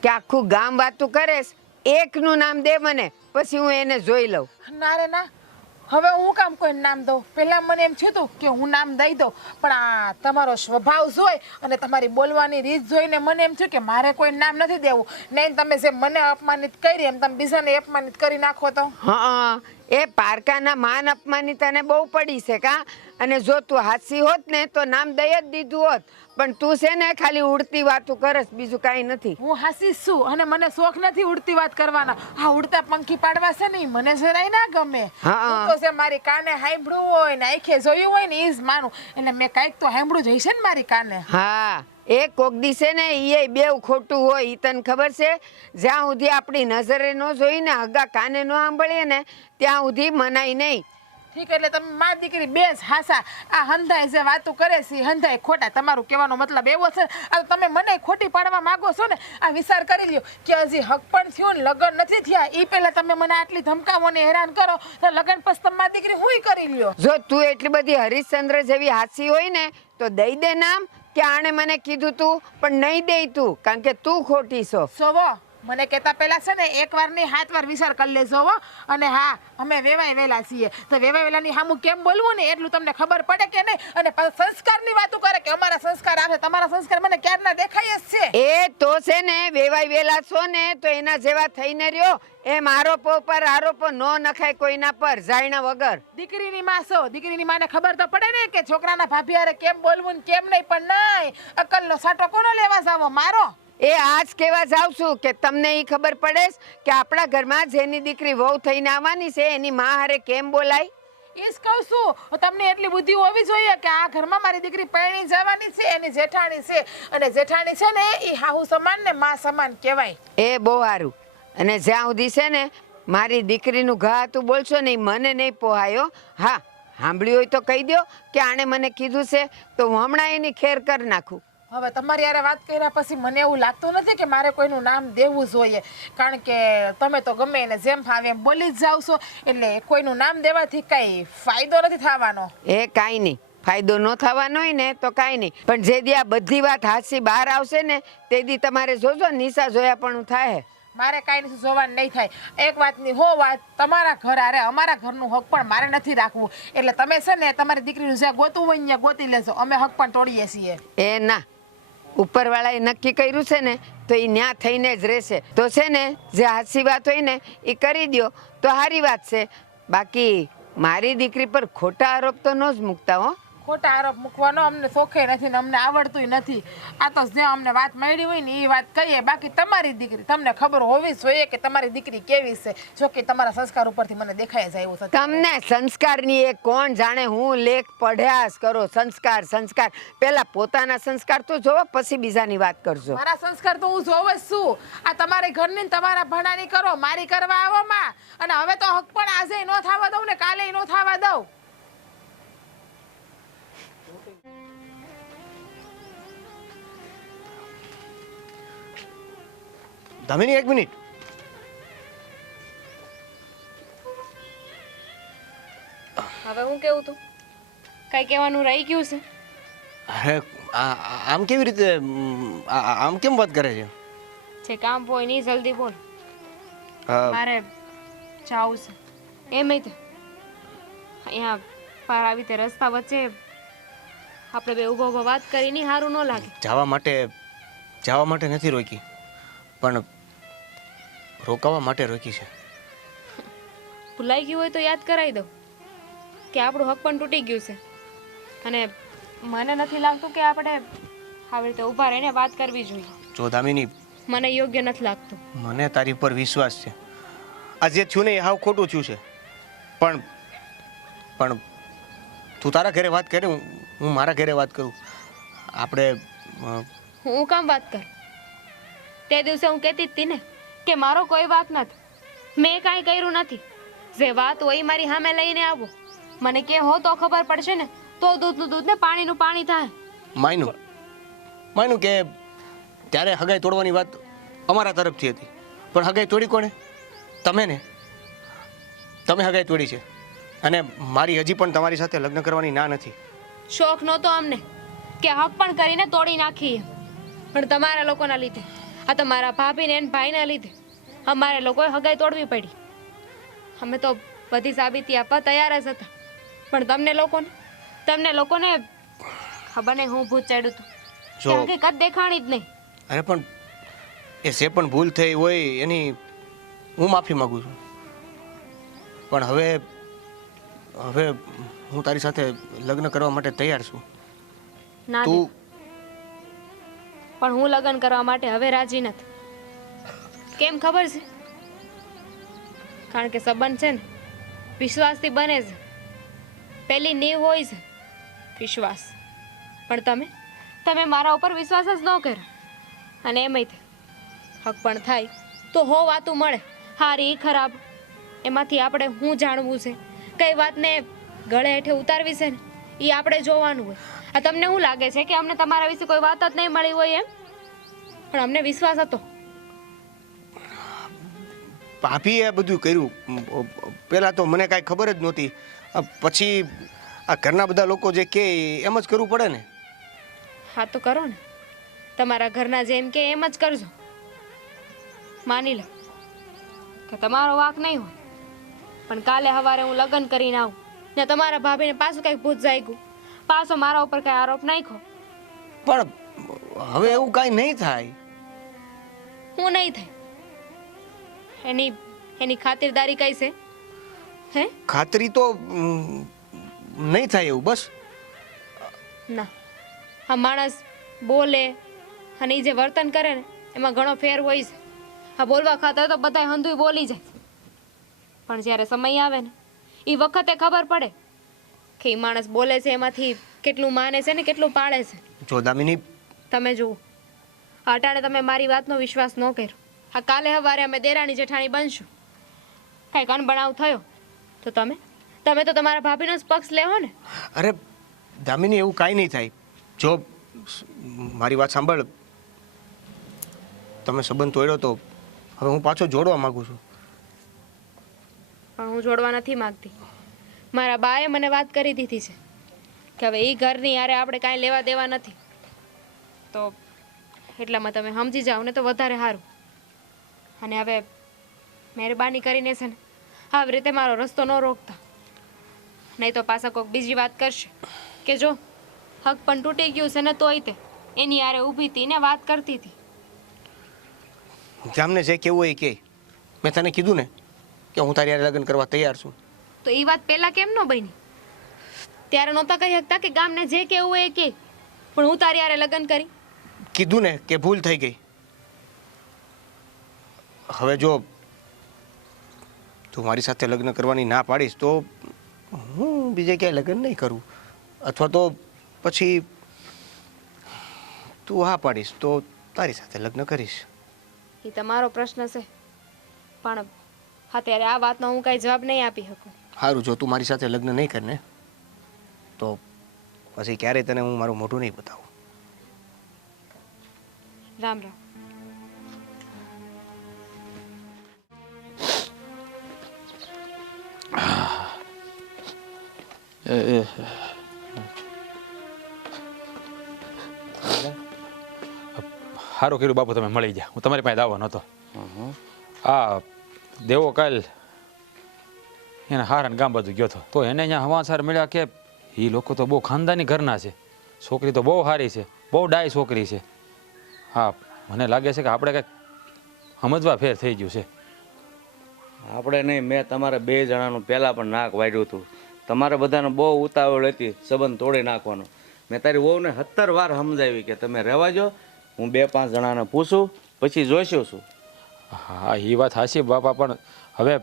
કે આખું ગામ વાતું કરેશ, એકનું નામ દે મને પછી હું એને જોઈ લઉં. ના રે ના, હવે હું કામ કોઈને નામ દઉં? પહેલા મને એમ થયું હતું કે હું નામ દઈ દઉં, પણ આ તમારો સ્વભાવ જોઈ અને તમારી બોલવાની રીત જોઈને મને એમ થયું કે મારે કોઈ નામ નથી દેવું. નહીં તમે જેમ મને અપમાનિત કરી એમ તમે બીજાને અપમાનિત કરી નાખો તો. હા, એ પારકાના માન અપમાની તને બહુ પડી છે કા? અને જો તું હાસી હોત ને તો નામ દઈ જ દીધું હોત, પણ તું છે ને ખાલી ઉડતી વાતું કરસ, બીજું કાંઈ નથી. હું હાસી છું અને મને શોખ નથી ઉડતી વાત કરવાના. આ ઉડતા પંખી પાડવા છે ને ઈ મને જરાય ના ગમે. હા. હું તો છે મારી કાને સાંભળ્યું હોય ને આંખે જોયું હોય ને ઈ જ માનું. એટલે મેં કાંઈક તો સાંભળ્યું જ હશે ને મારી કાને. હા, એ કોક દિવસે ને એ બેવ ખોટું હોય, ઈ તને ખબર છે? જ્યાં સુધી આપણી નજરે ન જોઈ ને હગા કાને ન સાંભળીએ ને ત્યાં સુધી મનાય નહીં. ઠીક, એટલે તમે મા દીકરી બે જ હાસા. આ હંધાય જે વાતો કરે છે હંધાય ખોટા. તમારું કહેવાનો મતલબ એવો છે? આ તો તમે મને ખોટી પાડવા માંગો છો ને? આ વિચાર કરી લ્યો કે હજી હક પણ થયું ને લગ્ન નથી થયા એ પહેલા તમે મને આટલી ધમકાવો ને હેરાન કરો તો લગ્ન પછી તમે મા દીકરી હુંય કરી લ્યો. જો તું એટલી બધી હરિશ્ચંદ્ર જેવી હાસી હોય ને તો દઈ દે નામ કે આણે મને કીધું તું, પણ નહીં દે તું, કારણ કે તું ખોટી છો. સોવો મને કહેતા પહેલા છે ને એક વાર નહીં 7 વાર વિચાર કરી લેજો હો. અને હા, અમે વેવાય વેલા છીએ તો વેવાય વેલાની સામું કેમ બોલવું ને એટલું તમને ખબર પડે કે નહીં? અને સંસ્કારની વાતો કરે કે અમારા સંસ્કાર આવે, તમારા સંસ્કાર મને ક્યારના દેખાય જ છે. એ તો છે ને વેવાય વેલા છો ને તો એના જેવા થઈને રહ્યો. એમ આરોપો પર આરોપો નો નખાય કોઈના પર જાણ્યા વગર. દીકરીની માં છો, દીકરીની માને ખબર તો પડે ને કે છોકરાના ભાભી હારે કેમ બોલવું ને કેમ નહીં. પણ નહીં, અકલનો સાટો કોનો લેવા જાવો? મારો. એ આજ કહેવા જાઉં છું કે તમને એ ખબર પડે કે આપણા ઘરમાં જેની દીકરી વહુ થઈને આવવાની છે એની માં હારે કેમ બોલાય? એ જ કહું છું, તમને એટલી બુદ્ધિ હોવી જોઈએ કે આ ઘરમાં મારી દીકરી પરણી જવાની છે, એની જેઠાણી છે, અને જેઠાણી છે ને એ હાહુ સમાન ને માં સમાન કહેવાય. એ બહુ સારું. અને જ્યાં સુધી છે ને મારી દીકરીનું ઘા તું બોલશો ને એ મને નહીં પોહાયો. હા, સાંભળ્યું હોય તો કહી દો કે આણે મને કીધું છે તો હું હમણાં એની ખેર કરી નાખું. હવે તમારી યારે વાત કર્યા પછી મને એવું લાગતું નથી કે મારે કોઈનું નામ દેવું જોઈએ, કારણ કે તમે તો ગમે એને જેમ ફાવે એમ બોલી જ જાવ છો. એટલે કોઈનું નામ દેવાથી કઈ ફાયદો નથી થવાનો. એ કાંઈ નહીં, ફાયદો ન થવાનો હોય ને તો કાંઈ નહીં, પણ જે દી આ બધી વાત હાસી બહાર આવશે ને તે દી તમારે જોજો નિશા જોયા પણ થાય. મારે કાંઈ નથી જોવાનું નહીં થાય. એક વાતની હો વાત, તમારા ઘર હારે અમારા ઘરનું હક પણ મારે નથી રાખવું. એટલે તમે છે ને તમારી દીકરીનું જ્યાં ગોતું હોય ત્યાં ગોતી લેજો, અમે હક પણ તોડીએ છીએ. એ ના, ઉપરવાળાએ નક્કી કર્યું છે ને તો એ ન્યા થઈને જ રહેશે. તો છે ને જે હાસી વાત હોય ને એ કરી દ્યો તો સારી વાત છે. બાકી મારી દીકરી પર ખોટા આરોપ તો ન જ મૂકતા હો. ખોટા આરોપ મૂકવાનો અમને શોખે નથી ને અમને આવડતું નથી. આ તો જે અમને વાત મળી હોય ને એ વાત કહીએ. બાકી તમારી દીકરી તમને ખબર હોવી જોઈએ કે તમારી દીકરી કેવી છે. જો કે તમારા સંસ્કાર ઉપરથી મને દેખાય જાય એવું છે. તમને સંસ્કારની એ કોણ જાણે? હું લેખ પઢ્યા જ કરો. સંસ્કાર સંસ્કાર, પહેલા પોતાના સંસ્કાર તો જોવો પછી બીજાની વાત કરજો. મારા સંસ્કાર તો હું જોવે જ છું. આ તમારે ઘરની ને તમારા ભણાની કરો, મારી કરવા આવો માં. અને હવે તો હક પણ આજે ન થવા દઉં ને કાલે ન થવા દઉં. દામિની, 1 મિનિટ. હવે હું કેવું તું? કઈ કહેવાનું રહી ગયું છે? અરે આમ કેવી રીતે આમ કેમ વાત કરે છે? જે કામ હોય નહીં જલ્દી બોલ. મારે જાવું છે. એમ તો અહીંયા પાર આવી તે રસ્તા વચ્ચે આપણે બે ઊભા ઊભા વાત કરી નહીં સારું ન લાગે. જવા માટે નથી રોકી, પણ રોકાવા માટે રોકી છે. ભૂલાઈ ગયું હોય તો યાદ કરાવી દઉં કે આપણું હક પણ તૂટી ગયું છે. અને મને નથી લાગતું કે આપણે આવી રીતે ઊભા રહીને વાત કરવી જોઈએ. જો દામિની, મને યોગ્ય નથી લાગતું. મને તારી પર વિશ્વાસ છે. આ જે થયું ને એ હાવ ખોટું થયું છે, પણ તું તારા ઘરે વાત કરે, હું મારા ઘરે વાત કરું. આપણે હું કામ વાત કર? તે દિવસે હું કહેતી જ હતી ને કે મારો કોઈ વાત નથી, મેં કાંઈ કર્યું નથી. જે વાત હોય મારી સામે લઈને આવો. મને કે હો તો ખબર પડશે ને, તો દૂધનું દૂધ ને પાણીનું પાણી થાય. માયનું કે ત્યારે હગાઈ તોડવાની વાત અમારા તરફથી હતી, પણ હગાઈ તોડી કોણે? તમે ને. તમે હગાઈ તોડી છે. અને મારી હજી પણ તમારી સાથે લગ્ન કરવાની ના નથી. શોખ નહોતો અમને કે હક પણ કરીને તોડી નાખીએ, પણ તમારા લોકોના લીધે, આ તમારા ભાભીને એને ભાઈના લીધે અમારે લોકોએ હગાઈ તોડવી પડી. અમે તો બધી સાબિતી આપવા તૈયાર જ હતા. પણ તમને લોકોને ખબર નહીં હું ભૂત ચડ્યું હતું. જો- કે હકીકત દેખાણી જ નહીં. અરે પણ એ જે પણ ભૂલ થઈ હોય એની હું માફી માંગુ છું. પણ હવે હું તારી સાથે લગ્ન કરવા માટે તૈયાર છું. ના તું દેવ. પણ હું લગ્ન કરવા માટે હવે રાજી નથી. કેમ ખબર છે? કારણ કે સંબંધ છે ને વિશ્વાસથી બને છે. પહેલી નીવ હોય છે વિશ્વાસ. પણ તમે મારા ઉપર વિશ્વાસ જ ન કર્યો. અને એમાંય તે હક પણ થાય તો હો વાતું મળે, હારી ખરાબ. એમાંથી આપણે શું જાણવું છે, કઈ વાતને ગળે હેઠે ઉતારવી છે ને એ આપણે જોવાનું હોય. આ તમને શું લાગે છે કે અમને તમારા વિશે કોઈ વાત જ નહીં મળી હોય એમ? પણ અમને વિશ્વાસ હતો. ભાભીએ બધું કર્યું. પહેલાં તો મને કાંઈ ખબર જ નહોતી. પછી આ ઘરના બધા લોકો જે કહે એમ જ કરવું પડે ને. હા તો કરો ને. તમારા ઘરના જેમ કે એમ જ કરજો. માની લો કે તમારો વાંક નહીં હોય, પણ કાલે સવારે હું લગ્ન કરીને આવું ને તમારા ભાભીને પાછું કંઈક ભૂત જાગ્યું, પાછો મારા ઉપર કંઈ આરોપ નાખ્યો. પણ હવે એવું કાંઈ નહીં થાય. હું નહીં થાય. એની ખાતરદારી કઈ છે? હે? ખાતરી તો નહીં થાય એવું બસ. ના. આ માણસ બોલે અને એ જે વર્તન કરે ને એમાં ઘણો ફેર હોય છે. આ બોલવા ખાતર તો બધા હંધુય બોલી જાય, પણ જ્યારે સમય આવે ને એ વખતે ખબર પડે કે એ માણસ બોલે છે એમાંથી કેટલું માને છે ને કેટલું પાળે છે. જો દામિની, તમે જુઓ, અટાણે તમે મારી વાતનો વિશ્વાસ ન કર્યો. આ કાલે સવારે અમે દેરાણી જેઠાણી બનશું, કાંઈક અણબનાવ થયો તો તમે તો તમારા ભાભીનો જ પક્ષ લેવો ને. અરે દામિની, એવું કાંઈ નહીં થાય. જો મારી વાત સાંભળ, તમે સંબંધ તોડ્યો તો હવે હું પાછો જોડવા માંગુ છું. પણ હું જોડવા નથી માંગતી. મારા બાએ મને વાત કરી દીધી છે કે હવે એ ઘરની યારે આપણે કાંઈ લેવા દેવા નથી. તો એટલામાં તમે સમજી જાઓ ને તો વધારે સારું. અને હવે મહેરબાની કરીને છે ને આવી રીતે મારો રસ્તો ન રોકતા, નહીં તો પાછા કોઈક બીજી વાત કરશે કે જો હક પણ તૂટી ગયું છે ને તોય તે એની યારે ઊભી હતી ને વાત કરતી હતી. જામને જે કેવું હોય એ કહે. મેં તને કીધું ને કે હું તારી હારે લગ્ન કરવા તૈયાર છું. તો એ વાત પહેલા કેમ ન બની? ત્યારે નહોતા કહી શકતા કે ગામને જે કેવું હોય એ કે, પણ હું તારી હારે લગ્ન કરી. કીધું ને કે ભૂલ થઈ ગઈ. હવે જો તું મારી સાથે લગ્ન કરવાની ના પાડીશ તો હું બીજે ક્યાંય લગ્ન નહીં કરું, અથવા તો પછી તું હા પાડીશ તો તારી સાથે લગ્ન કરીશ. એ તમારો પ્રશ્ન છે, પણ અત્યારે આ વાતનો હું કાંઈ જવાબ નહીં આપી શકું. સારું, જો તું મારી સાથે લગ્ન નહીં કર ને તો પછી ક્યારેય તને હું મારું મોઢું નહીં બતાવું. રામ રામ. સારું કર્યું બાપુ, તમે મળી ગયા. હું તમારી પાસે આવવાનો હતો. આ દેવો કાલ એના હારાને ગામ બાજુ ગયો હતો, તો એને અહીંયા હવાસાર મળ્યા કે એ લોકો તો બહુ ખાનદાની ઘરના છે. છોકરી તો બહુ સારી છે, બહુ ડાય છોકરી છે. હા, મને લાગે છે કે આપણે કંઈક સમજવા ફેર થઈ ગયું છે. આપણે નહીં, મેં તમારા બે જણાનું પહેલાં પણ નાક વાળ્યું હતું. તમારે બધાને બહુ ઉતાવળ હતી સંબંધ તોડી નાખવાનો. મેં તારી વહુને 17 વાર સમજાવી કે તમે રહેવા જો, હું 2-5 જણાને પૂછું પછી જોઈશું છું. હા, એ વાત હાચી બાપા, પણ હવે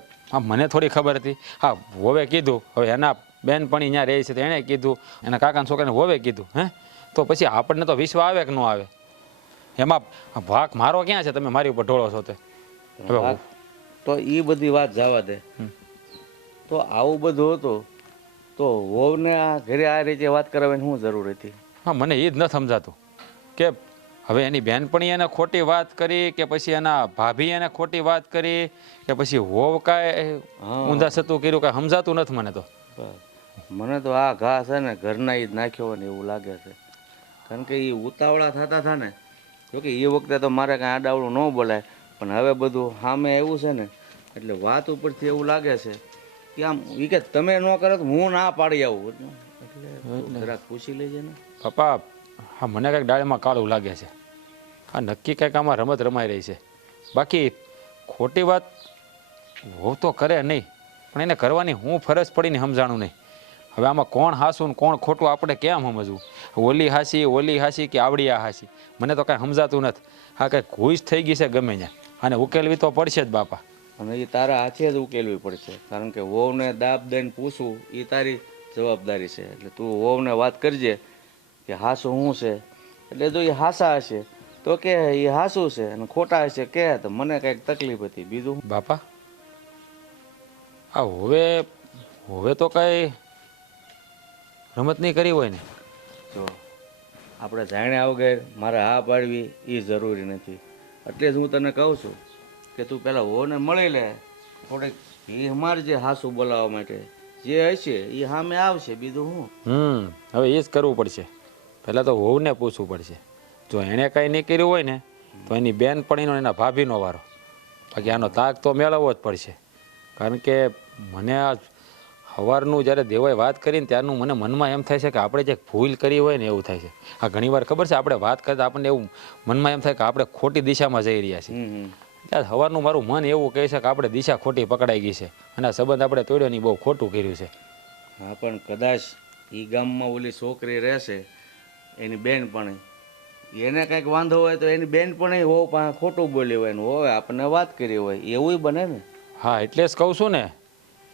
મને થોડી ખબર હતી. હા, વોવે કીધું, હવે એના બેનપણી ત્યાં રહે છે તો એણે કીધું, એના કાકાના છોકરાને વોવે કીધું. હે, તો પછી આપણને તો વિશ્વ આવે કે ન આવે? એમાં ભાગ મારો ક્યાં છે? તમે મારી ઉપર ઢોળો છો તે. હવે તો એ બધી વાત જવા દે. તો આવું બધું હતું તો વહુને આ ઘરે આ રીતે વાત કરાવવાની શું જરૂર હતી? હા, મને એ જ ન સમજાતું કે હવે એની બહેનપણી એને ખોટી વાત કરી કે પછી એના ભાભી એને ખોટી વાત કરી કે પછી હોવ કાંઈ ઊંધા સતું કર્યું, કાંઈ સમજાતું નથી મને તો. મને તો આ ઘા છે ને ઘરના જ નાખ્યો હોય ને એવું લાગે છે. કારણ કે એ ઉતાવળા થતા હતા ને, જોકે એ વખતે તો મારે કાંઈ આડાવડું ન બોલાય, પણ હવે બધું સામે એવું છે ને એટલે વાત ઉપરથી એવું લાગે છે કે આમ ઈ કે તમે ન કરો તો હું ના પાડી આવું એટલે તું જરાક પૂછી લેજે ને. પપ્પા હા મને કંઈક ડાળીમાં કાળું લાગે છે. આ નક્કી કંઈક આમાં રમત રમાઈ રહી છે. બાકી ખોટી વાત વહુ તો કરે નહીં, પણ એને કરવાની હું ફરજ પડીને સમજાણું નહીં. હવે આમાં કોણ હાસું ને કોણ ખોટું આપણે કેમ સમજવું? ઓલી હાસી કે આવડી આ હાસી મને તો કાંઈ સમજાતું નથી. હા કંઈક ઘૂસ થઈ ગઈ છે ગમે ત્યાં, અને ઉકેલવી તો પડશે જ બાપા. અને એ તારા હાથે જ ઉકેલવી પડશે, કારણ કે વહુને દાબ દઈને પૂછવું એ તારી જવાબદારી છે. એટલે તું વહુને વાત કરજે કે હાસું શું છે, એટલે જો એ હાસા હશે તો કે એ હાસું છે, અને ખોટા હશે કે તો મને કંઈક તકલીફ હતી. બીજું બાપા આ હવે તો કાંઈ રમત નહીં કરી હોય ને? જો આપણે જાણ્યા વગર મારે હા પાડવી એ જરૂરી નથી. એટલે જ હું તને કહું છું કે તું પહેલાં વહુને મળી લે, થોડીક એ અમારે જે હાસું બોલાવવા માટે જે હશે એ સામે આવશે. બીજું શું? હવે એ જ કરવું પડશે. પહેલાં તો વહુને પૂછવું પડશે. જો એણે કાંઈ નહીં કર્યું હોય ને તો એની બેનપણીનો એના ભાભીનો વારો. બાકી આનો તાક તો મેળવવો જ પડશે. કારણ કે મને આ સવારનું જ્યારે દેવાએ વાત કરીને ત્યારનું મને મનમાં એમ થાય છે કે આપણે જે ભૂલ કરી હોય ને એવું થાય છે. આ ઘણીવાર ખબર છે આપણે વાત કરતા આપણને એવું મનમાં એમ થાય કે આપણે ખોટી દિશામાં જઈ રહ્યા છીએ. ત્યાં સવારનું મારું મન એવું કહે છે કે આપણે દિશા ખોટી પકડાઈ ગઈ છે, અને આ સંબંધ આપણે તોડ્યો નહીં, બહુ ખોટું કર્યું છે. હા પણ કદાચ એ ગામમાં ઓલી છોકરી રહેશે એની બેનપણી, એને કંઈક વાંધો હોય તો એની બેનપણી હોવ પણ ખોટું બોલ્યું હોય ને હોય આપણને વાત કરી હોય એવું બને ને. હા એટલે જ કહું છું ને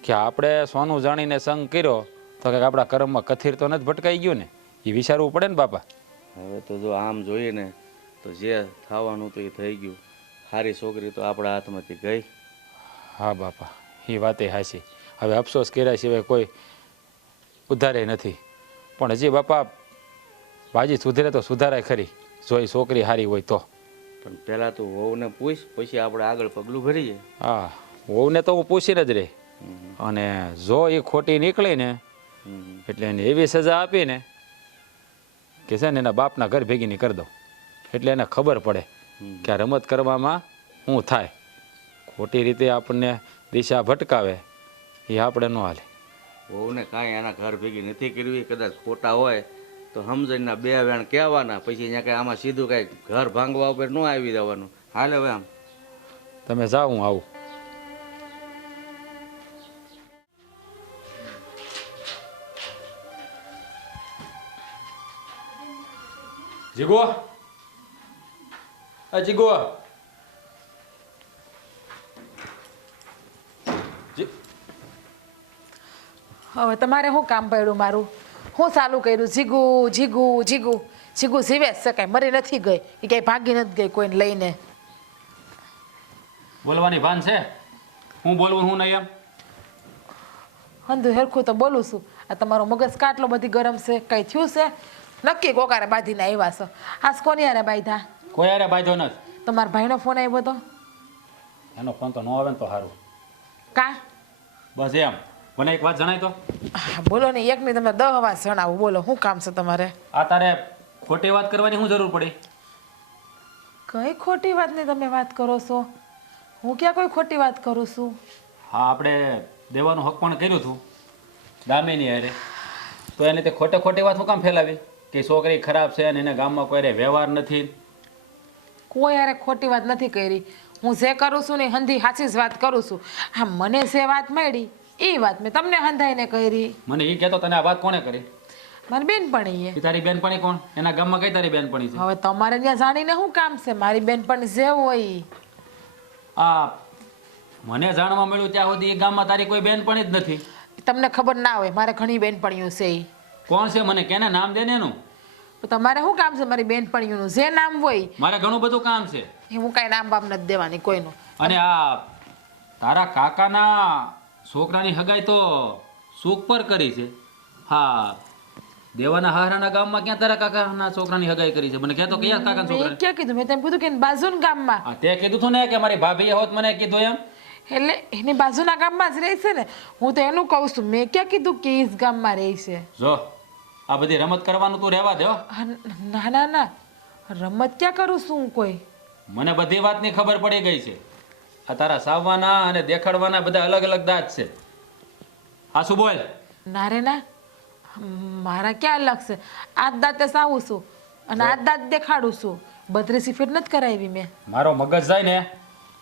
કે આપણે સોનું જાણીને સંગ કર્યો તો કંઈક આપણા કર્મમાં કથિર તો નથી ભટકાઈ ગયું ને? એ વિચારવું પડે ને બાપા. હવે તો જો આમ જોઈએ ને તો જે થવાનું તો એ થઈ ગયું. સારી છોકરી તો આપણા હાથમાંથી ગઈ. હા બાપા એ વાતે હાચી. હવે અફસોસ કર્યા સિવાય કોઈ ઉધારે નથી. પણ હજી બાપા બાજી સુધરે તો સુધારાય ખરી, જો એ છોકરી સારી હોય તો. પણ પહેલાં તું વહુને પૂછ, પછી આપણે આગળ પગલું ભરીએ. હા વહુને તો હું પૂછીને જ રહી. અને જો એ ખોટી નીકળી ને એટલે એને એવી સજા આપીને કે છે ને એના બાપના ઘર ભેગીની કરી દઉં, એટલે એને ખબર પડે કે આ રમત કરવામાં શું થાય. ખોટી રીતે આપણને દિશા ભટકાવે એ આપણે ન હાલે. વહુને કાંઈ એના ઘર ભેગી નથી કરવી. કદાચ ખોટા હોય તો સમજણના બે વેણ કહેવાના, પછી અહીંયા કાંઈ આમાં સીધું કાંઈ ઘર ભાંગવા ઉપર ન આવી જવાનું. હાલે હવે આમ તમે જાઓ હું આવું. જીગો જીગો હવે તમારે શું કામ પડ્યું મારું? હું ચાલુ કર્યું? જીગુ જીગુ જીગુ જીગુ જીવે જ શકાય, મરી નથી ગઈ, એ ક્યાંય ભાગી નથી ગઈ કોઈને લઈને. બોલવાની ભાન છે? હું બોલવું હું નહીં એમ? હંધુ હરખું તો બોલું છું. આ તમારો મગજ કાટલો બધી ગરમ છે, કઈ થયું છે? નક્કી કોકારે બાંધીને આવ્યા છો. આજ કોની યારે બાંધ્યા? કોઈ યારે બાંધ્યો નથી. તમારા ભાઈનો ફોન આવ્યો તો? એનો ફોન તો ન આવે ને તો સારું. કા? બસ એમ. મને એક વાત જણાય તો. બોલો ને, એકની તમે 10 વાત જણાવું. બોલો શું કામ છે તમારે? આ તારે ખોટી વાત કરવાની શું જરૂર પડી? કઈ ખોટી વાતની તમે વાત કરો છો? હું ક્યાં કોઈ ખોટી વાત કરું છું? હા આપણે દેવાનું હક પણ કર્યું હતું દામિની હારે, તો એને તે ખોટી વાત શું કામ ફેલાવી કે છોકરી ખરાબ છે અને એને ગામમાં કોઈ હારે વ્યવહાર નથી? કોઈ યારે ખોટી વાત નથી કરી. હું જે કરું છું ને હંધી સાચી જ વાત કરું છું. હા મને જે વાત મળી એ વાત મેં તમને હંધાઈને કરી. મને એ કહેતો તને આ વાત કોણે કરી? મારી બેનપણી એ તારી બેનપણી કોણ? એના ગામમાં કઈ તારી બેનપણી છે? હવે તમારે ત્યાં જાણીને શું કામ છે? મારી બેનપણી જે હોય. આ મને જાણવા મળ્યું ત્યાં સુધી એ ગામમાં તારી કોઈ બેનપણી જ નથી. તમને ખબર ના હોય, મારે ઘણી બેનપણીઓ છે. ઈ કોણ છે? મને કેને નામ દે ને એનું. તો તમારે શું કામ છે મારી બેનપણીઓનું? જે નામ હોય. મારે ઘણું બધું કામ છે. એ હું કાંઈ નામ બામ નથી દેવાની કોઈનું. અને આ તારા કાકાના છોકરાની હગાઈ તો સુખ પર કરી છે. હા દેવાના હારાના ગામમાં ક્યાં તારા કાકાના છોકરાની હગાઈ કરી છે? મને કહેતો કયા કાકાના મેં છોકરા? ક્યાં કીધું? મેં તેમ કીધું કે બાજુના ગામમાં. હા તે કીધું હતું ને કે મારી ભાભીએ હોત મને કીધું એમ. એટલે એની બાજુના ગામમાં જ રહે છે ને. હું તો એનું કહું છું. મેં ક્યાં કીધું કે એ જ ગામમાં રહે છે? જો આ બધી રમત કરવાનું તું રહેવા દે હો. ના ના ના, રમત ક્યાં કરું છું હું કોઈ? મને બધી વાતની ખબર પડી ગઈ છે. આ તારા સાવવાના અને દેખાડવાના બધા અલગ અલગ દાંત છે. હા શું બોલ? ના રે ના, મારા ક્યાં લક્ષ છે? આજ દાંતે સાવું છું અને આજ દાંત દેખાડું છું. 32 ફીટ નથી કરાવી મેં. મારો મગજ જાય ને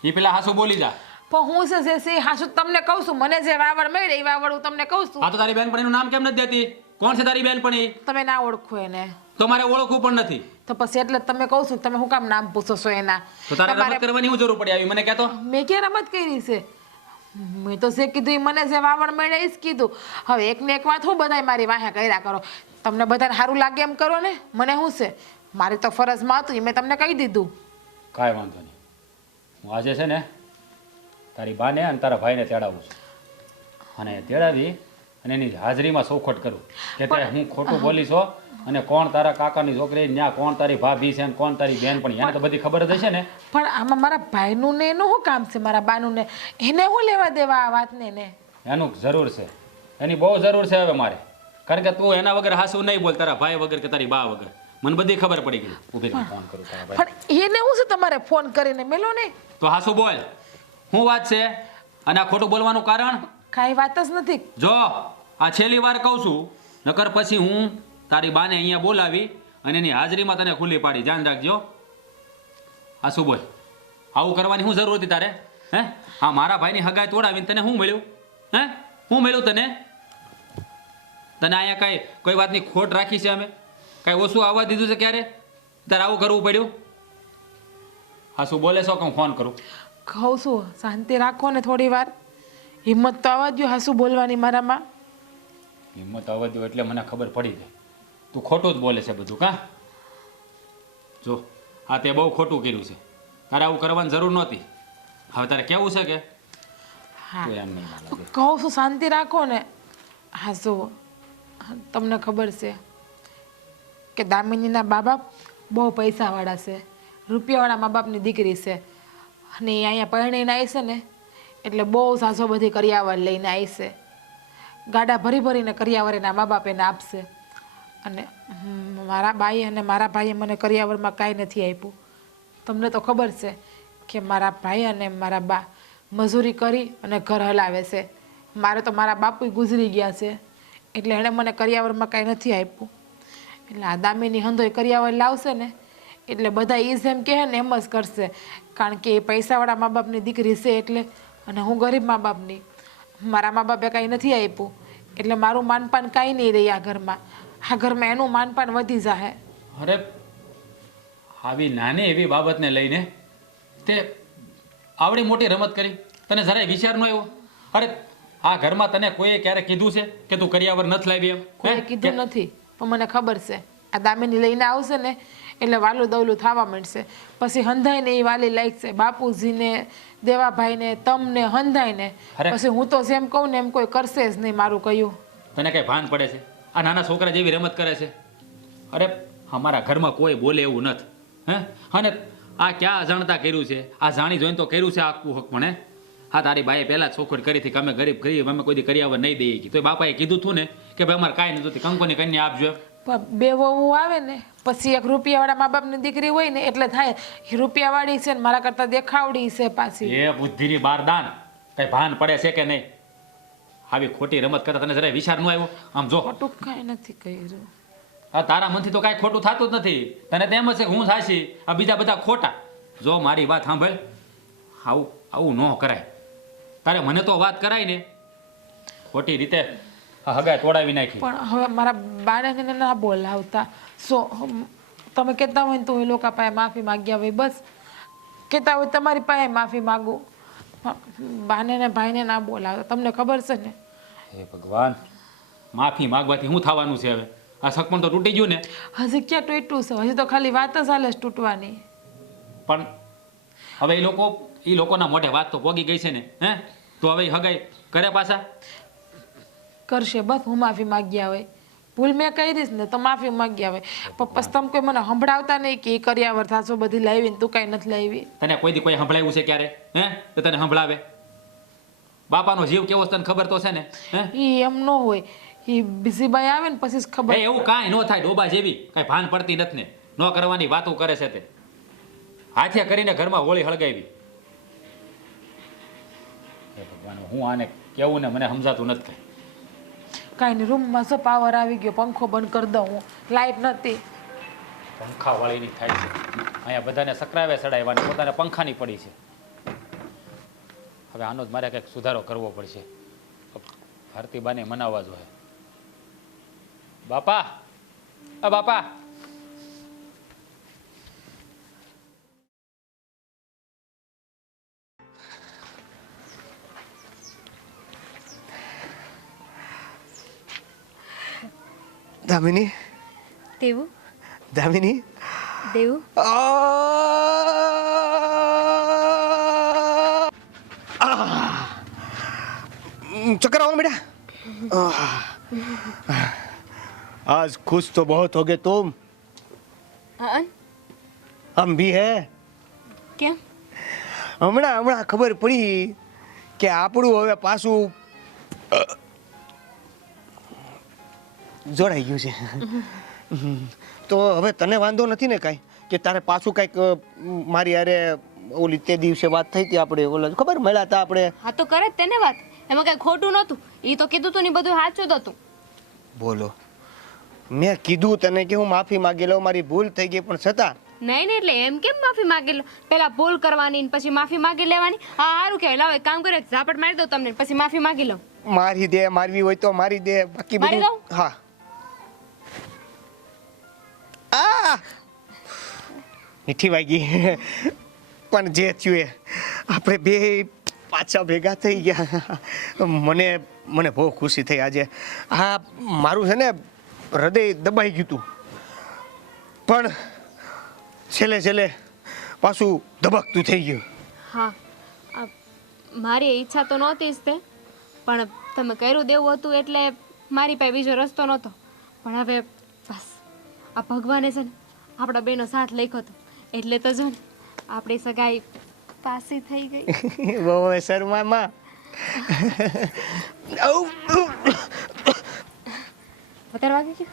એ પેલા હાસુ બોલી જા. પણ હું છે હાસુ તમને કહું છું, મને જે વાવડ મળી એ વાવડ હું તમને કહું છું. આ તો તારી બેનપણીનું નામ કેમ નથી દેતી? કોણ છે તારી બેનપણી? તમે ના ઓળખો એને તો મારે ઓળખવું પણ નથી. તો પછી એટલે જ તમે કહું છું, તમે શું કામ નામ પૂછો છો એના? તો તારે રમત કરવાની શું જરૂર પડી આવી મને કહેતો? મેં ક્યાં રમત કરી છે? મેં તો જે કીધું એ મને જે વાવડ મળે એ જ કીધું. હવે એકને એક વાત હું બધાય મારી વાહે કર્યા કરો. તમને બધાને સારું લાગે એમ કરો ને, મને શું છે? મારી તો ફરજમાં હતું એ મેં તમને કહી દીધું. કાંઈ વાંધો નહીં. હું આજે છે ને તારી બાને અને તારા ભાઈને તેડાવું છું, અને તેડાવી અને એની હાજરીમાં ચોખવટ કરું કે તે હું ખોટું બોલી છો અને કોણ તારા કાકાની છોકરી, ન્યા કોણ તારી ભાભી છે અને કોણ તારી બેનપણી, એને તો બધી ખબર જ હશે ને. પણ આમાં મારા ભાઈનું ને એનું શું કામ છે? મારા બાનું ને એને શું લેવા દેવા આ વાતને ને? એનું જરૂર છે, એની બહુ જરૂર છે હવે મારે, કારણ કે તું એના વગર હાસું નહીં બોલ, તારા ભાઈ વગર કે તારી બા વગર. મને બધી ખબર પડી ગઈ. ઊભી રહી, ફોન કરું તારા ભાઈ. પણ એને શું છે તમારે ફોન કરીને મેલો ને? તો હાસું બોલ, શું વાત છે? અને આ ખોટું બોલવાનું કારણ? કાંઈ વાત જ નથી. જો આ છેલ્લી વાર કહું છું, નકર પછી હું તારી બાને અહીંયા બોલાવી અને એની હાજરીમાં તને ખુલ્લી પાડી. ધ્યાન રાખજો. આ શું બોલ, આવું કરવાની શું જરૂર હતી તારે? હે, હા મારા ભાઈની હગાઈ તોડાવીને તને શું મળ્યું? હે, શું મળ્યું તને? તને અહીંયા કાંઈ કોઈ વાતની ખોટ રાખી છે અમે? કાંઈ ઓછું આવવા દીધું છે ક્યારે? તારે આવું કરવું પડ્યું? હા શું બોલે છો કે હું ફોન કરું? કહું છું શાંતિ રાખો ને થોડી વાર. હિંમત તો આવવા દ્યો હાસુ બોલવાની મારામાં. હિંમત આવવા દો એટલે મને ખબર પડી જાય તું ખોટું જ બોલે છે બધું. કાં જો આ તે બહુ ખોટું કર્યું છે, તારે આવું કરવાની જરૂર નહોતી. હવે તારે કેવું છે કે હા તું એમ નહીં માને. કહું છું શાંતિ રાખો ને. હાસુ તમને ખબર છે કે દામિનીના મા બાપ બહુ પૈસાવાળા છે, રૂપિયાવાળા મા બાપની દીકરી છે, અને એ અહીંયા પરણીને આવી છે ને એટલે બહુ સાસો બધી કરિયાવર લઈને આવી છે. ગાડા ભરી ભરીને કરિયાવર એના મા બાપ એને આપશે. અને મારા બાઈ અને મારા ભાઈએ મને કરિયાવરમાં કાંઈ નથી આપ્યું. તમને તો ખબર છે કે મારા ભાઈ અને મારા બા મજૂરી કરી અને ઘર હલાવે છે. મારે તો મારા બાપુ ગુજરી ગયા છે એટલે એણે મને કરિયાવરમાં કાંઈ નથી આપ્યું. એટલે આ દામીની હંધોય કરિયાવર લાવશે ને એટલે બધા એ જ એમ કહે ને એમ જ કરશે, કારણ કે એ પૈસાવાળા મા બાપની દીકરી છે એટલે, અને હું ગરીબ મા બાપની. મારા મા બાપે કાંઈ નથી આપ્યું એટલે મારું માનપાન કાંઈ નહીં રહી આ ઘરમાં. આ ઘરમાં એનું માનપાન વધી જાય. અરે આવી નાની એવી બાબતને લઈને તે આવડી મોટી રમત કરી, તને જરાય વિચાર ન આવ્યો? અરે આ ઘરમાં તને કોઈએ ક્યારે કીધું છે કે તું કરિયાવર નથી લાવી એમ? કોઈ કીધું નથી, પણ મને ખબર છે આ દામિની લઈને આવશે ને એટલે વાલું દવલું થવા માંડશે. પછી હંધાઈને એ વાલી લાગશે, બાપુજીને, દેવાભાઈને, તમને હંધાઈને. પછી હું તો જેમ કહું ને એમ કોઈ કરશે જ નહીં મારું કહ્યું. તને કઈ ભાન પડે છે? આ નાના છોકરા જેવી રમત કરે છે. અરે અમારા ઘરમાં કોઈ બોલે એવું નથી. હે, અને આ ક્યાં અજાણતા કર્યું છે? આ જાણી જોઈને તો કર્યું છે આખું હક. પણ હા તારી બાઈએ પહેલા જ ચોખવટ કરી હતી કે અમે ગરીબ અમે કોઈ દી કરિયાવર નહીં દઈએ. તો બાપાએ કીધું હતું ને કે ભાઈ અમારે કાંઈ નથી, કંકોની કન્યા આપજો. પણ બે વહુ આવે ને પછી એક રૂપિયાવાળા મા બાપની દીકરી હોય ને એટલે થાય એ રૂપિયાવાળી છે ને મારા કરતા દેખાવડી છે પાછી. એ બુદ્ધિની બારદાન, કઈ ભાન પડે છે કે નહીં? આવી ખોટી રમત કરતા તને જરાય વિચાર ન આવ્યો? આમ જો ખોટું કાંઈ નથી કર્યું. આ તારા મનથી તો કાંઈ ખોટું થતું જ નથી. તને તેમ જ છે કે હું સાચી, આ બીજા બધા ખોટા. જો મારી વાત સાંભળ, આવું ન કરાય. તારે મને તો વાત કરાય ને, ખોટી રીતે આ હગાઈ તોડાવી નાખી. પણ હવે મારા બાળકને ના બોલાવતા. તમે કહેતા હોય ને તો એ લોકો પાસે માફી માગ્યા હોય, બસ કહેતા હોય તમારી પાસે માફી માગું. બાને ને ભાઈને ના બોલાવતા. તમને ખબર છે ને. હે ભગવાન, માફી માગવાથી શું થવાનું છે હવે? આ સગપણ તો તૂટી ગયું ને. હજી ક્યાં તૂટ્યું છે? હજી તો ખાલી વાત જ હાલે છે તૂટવાની. પણ હવે એ લોકોના મોઢે વાત તો પોગી ગઈ છે ને. હે, તો હવે હગાઈ કરે પાછા? કરશે બસ. હું માફી માગ્યા હોય, ભૂલ મેં કરી દઈશ ને તો માફી માગ્યા હોય. પપ્પા તમે કોઈ મને સંભળાવતા નહીં કે એ કરિયાવર થાશો બધી લાવી ને તું કાંઈ નથી લાવી. તને કોઈ દી કોઈ સંભળાવ્યું છે ક્યારે? હે, તો તને સંભળાવે? બાપાનો જીવ કેવો તને ખબર તો છે ને. હે, એ એમ ન હોય, એ બીજી બાઈ આવે ને પછી જ ખબર. એવું કાંઈ ન થાય. ડોબા જેવી કાંઈ ભાન પડતી નથી ને, ન કરવાની વાતો કરે છે તે. હાથે કરીને ઘરમાં હોળી હળગાવી. હે ભગવાન, હું આને કેવું ને મને સમજાતું નથી. કાંઈ નહીં, રૂમમાં શું પાવર આવી ગયો, પંખો બંધ કરી દઉં હું, લાઇટ નથી. પંખા વાળીની થાય છે અહીંયા બધાને સકરાવે ચડાવવાની, પોતાને પંખાની પડી છે. હવે આનો જ મારે કંઈક સુધારો કરવો પડશે. ભારતીબાને મનાવવા જોઈએ. બાપા, અ બાપા, દામિની, દેવું દામિની, દેવું चक्कर आओ बेटा। आज खुश तो बहुत हो गए तुम, हम भी है। કેમ? હમણાં હમણાં ખબર પડી કે આપણું હવે પાછું જોડાઈ ગયું છે. તો હવે તને વાંધો નથી ને કાંઈ કે તારે પાછું કાંઈક મારી હારે ઓલી તે દિવસે વાત થઈ હતી આપણે ઓલા ખબર મળ્યા હતા આપણે. હા તો કરે જ તેને વાત, એમાં કઈ ખોટું નહોતું. એ તો કીધું તું ને બધું સાચું જ હતું. બોલો, મેં કીધું તને કે હું માફી માંગી લઉં, મારી ભૂલ થઈ ગઈ, પણ છતાં નહીં ને એટલે એમ કેમ માફી માંગી લો? પેલા ભૂલ કરવાની ને પછી માફી માંગી લેવાની. હા સારું કહેવાય. લાવો એક કામ કરે, ઝાપટ મારી દઉં તમને, પછી માફી માંગી લઉં. મારી દે, મારવી હોય તો મારી દે, બાકી મારી બધું દઉં? હા. આ મીઠી વાગી, પણ જે થયું એ આપણે બે પાછા ભેગા થઈ ગયા. મને મને બહુ ખુશી થઈ આજે. આ મારું છે ને હૃદય દબાઈ ગયું હતું, પણ છેલ્લે છેલ્લે પાછું ધબકતું થઈ ગયું. હા મારી ઈચ્છા તો નહોતી જ તે, પણ તમે કર્યું દેવું હતું એટલે મારી પાસે બીજો રસ્તો નહોતો. પણ હવે બસ આ ભગવાને છે ને આપણા બેનો સાથ લખ્યો હતો એટલે તો જો ને આપણી સગાઈ પાસી થઈ ગઈ. બહુ શર્મામાં વધારે વાગી ગયું?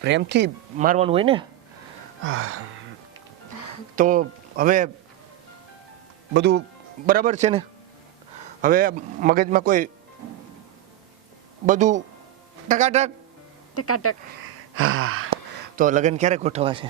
પ્રેમથી મારવાનું હોય ને. તો હવે બધું બરાબર છે ને? હવે મગજમાં કોઈ બધું ટકાટક? ટકાટક. હા, તો લગ્ન ક્યારે ગોઠવવા છે?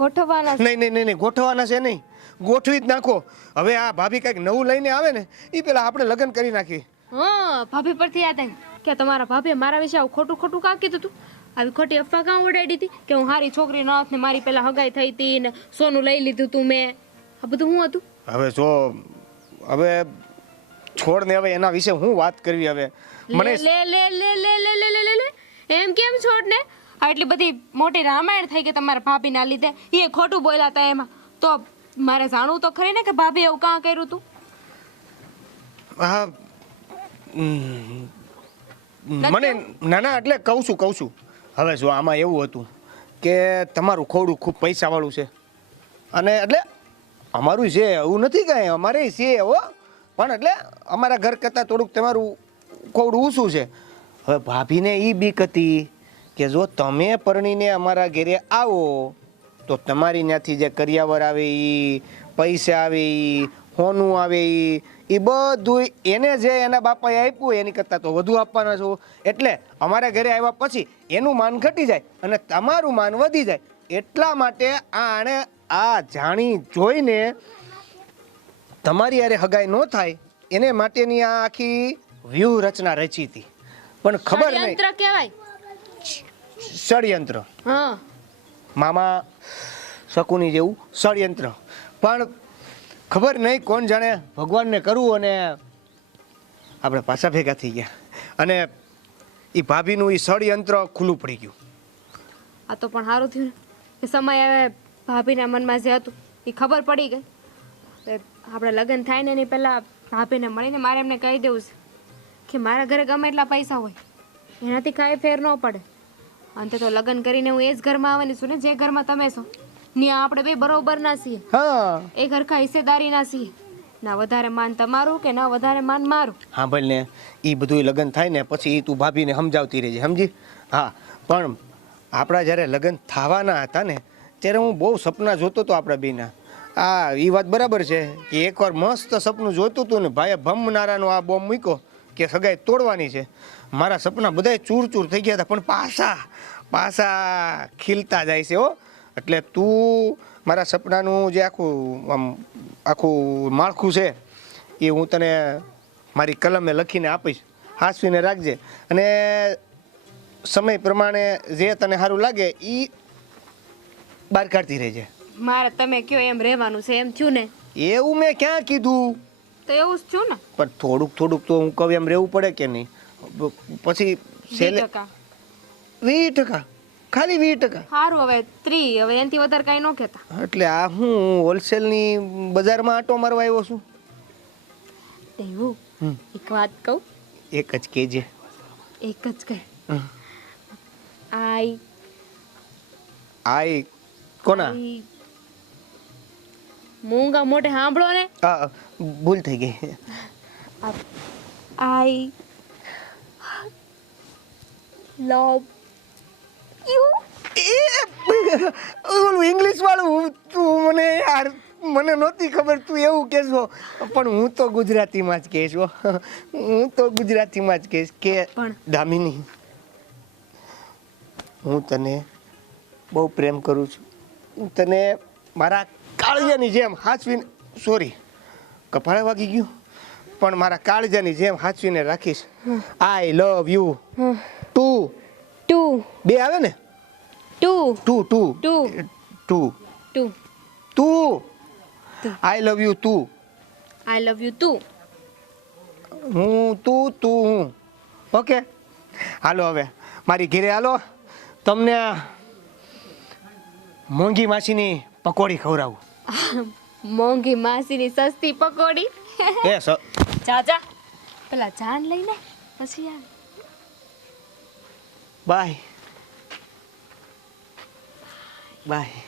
ગોઠવવાના નહીં નહીં નહીં નહીં, ગોઠવવાના છે નહીં, ગોઠવી જ નાખો. હવે આ ભાભી કંઈક નવું લઈને આવે ને એ પેલા આપણે લગ્ન કરી નાખીએ. હા ભાભી પરથી યાદ આવી કે તમારા ભાભીએ મારા વિશે આવું ખોટું ખોટું કાં કીધું તું? આવી ખોટી અફવા કાં ઉડાડી હતી કે હું સારી છોકરી ન ને મારી પેલા હગાઈ થઈ હતી ને સોનું લઈ લીધું તું મેં? આ બધું શું હતું? હવે જો હવે છોડ ને, હવે એના વિશે હું વાત કરવી હવે? મને લે લે લે લે લે લે લે લે લે એમ કેમ છોડ ને? આટલી બધી મોટી રામાયણ થઈ કે તમારા ભાભીના લીધે એ ખોટું બોલ્યા હતા એમાં, તો મારે જાણવું તો ખરી ને કે ભાભી એવું કાં કર્યું તું? હા મને ના ના એટલે કહું છું. હવે જો આમાં એવું હતું કે તમારું ખોડું ખૂબ પૈસાવાળું છે, અને એટલે અમારું છે એવું નથી કાંઈ, અમારે છે હો, પણ એટલે અમારા ઘર કરતાં થોડુંક તમારું ખોડું ઊંચું છે. હવે ભાભીને એ બીક હતી કે જો તમે પરણીને અમારા ઘરે આવો તો તમારી ત્યાંથી જે કરિયાવર આવે એ પૈસા આવે એ હોનું આવે એ બધું એને જે એના બાપાએ આપ્યું એની કરતાં તો વધુ આપવાના છો. એટલે અમારા ઘરે આવ્યા પછી એનું માન ઘટી જાય અને તમારું માન વધી જાય. એટલા માટે આણે આ જાણી જોઈને તમારી યારે હગાઈ ન થાય એને માટેની આ આખી વ્યૂહરચના રચી હતી. પણ ખબર નહીં, ષડયંત્ર કહેવાય. ષડયંત્ર. હા મામા શકુની જેવું ષડયંત્ર. પણ ખબર નહીં કોણ જાણે ભગવાનને કરવું અને આપણે પાછા ભેગા થઈ ગયા અને એ ભાભીનું એ ષડયંત્ર ખુલ્લું પડી ગયું. આ તો પણ સારું થયું ને કે સમય આવે ભાભીના મનમાં જે હતું એ ખબર પડી ગઈ. આપણે લગ્ન થાય ને એની પહેલાં ભાભીને મળીને મારે એમને કહી દેવું છે કે મારા ઘરે ગમે એટલા પૈસા હોય એનાથી કાંઈ ફેર ન પડે. અંતે તો લગ્ન કરીને હું એ જ ઘરમાં આવવાની છું ને જે ઘરમાં તમે છો. ત્યાં આપણે બે બરોબર ના છીએ, હા એ ઘરખા હિસ્સેદારી ના છીએ. ના વધારે માન તમારું કે ના વધારે માન મારું. હા ભાઈ ને એ બધું લગ્ન થાય ને પછી તું ભાભીને સમજાવતી રહેજે, સમજી? હા, પણ આપણા જ્યારે લગ્ન થવાના હતા ને ત્યારે હું બહુ સપના જોતો હતો આપણા બેના. એ વાત બરાબર છે કે એકવાર મસ્ત સપનું જોતું હતું ને ભાઈએ ભમનારાનો આ બોમ્બ મૂક્યો કે સગાઈ તોડવાની છે. મારા સપના બધાય ચૂર ચૂર થઈ ગયા હતા, પણ પાછા પાછા ખીલતા જાય છે હો. એટલે તું મારા સપનાનું જે આખું માળખું છે એ હું તને મારી કલમે લખીને આપીશ. હાંસવીને રાખજે, અને સમય પ્રમાણે જે તને સારું લાગે એ બહાર કાઢતી રહેજે. મારે તમે કયો એમ રહેવાનું છે એમ થયું ને? એવું મેં ક્યાં કીધું? તો એવું જ થયું ને. પણ થોડુંક થોડુંક તો હું કહું એમ રહેવું પડે કે નહીં? પછી 20%. 20%, ખાલી 20%. સારું, હવે 30, હવે એનાથી વધારે કાંઈ ન કહેતા. એટલે આ હું હોલસેલની બજારમાં આટો મારવા આવ્યો છું? એવું? હમ. એક વાત કહું? એક જ કહેજે. એક જ કહે. હમ. આઈ કોના? મૂંગા મોઢે સાંભળો ને. આ ભૂલ થઈ ગઈ. આઈ લવ યુ. ઓલું ઇંગ્લિશ વાળું તું મને યાર, મને નહોતી ખબર તું એવું કહેશો, પણ હું તો ગુજરાતીમાં જ કહીશ હો. હું તો ગુજરાતીમાં જ કહીશ કે પણ? દામિની, હું તને બહુ પ્રેમ કરું છું. હું તને મારા કાળજાની જેમ હાચવીને, સોરી કપાળે વાગી ગયું, પણ મારા કાળજાની જેમ હાચવીને રાખીશ. I love you too. Two બે આવે ને? Two two two two two two તું. આઈ લવ યુ તું. આઈ લવ યુ તું. હું તું, તું હું. ઓકે, હાલો હવે મારી ઘરે હાલો, તમને મોંઘી માસીની પકોડી ખવડાવું. મોંઘી માસીની સસ્તી પકોડી. એ જા જા, પેલા જાન લઈને પછી આવે. Bye bye.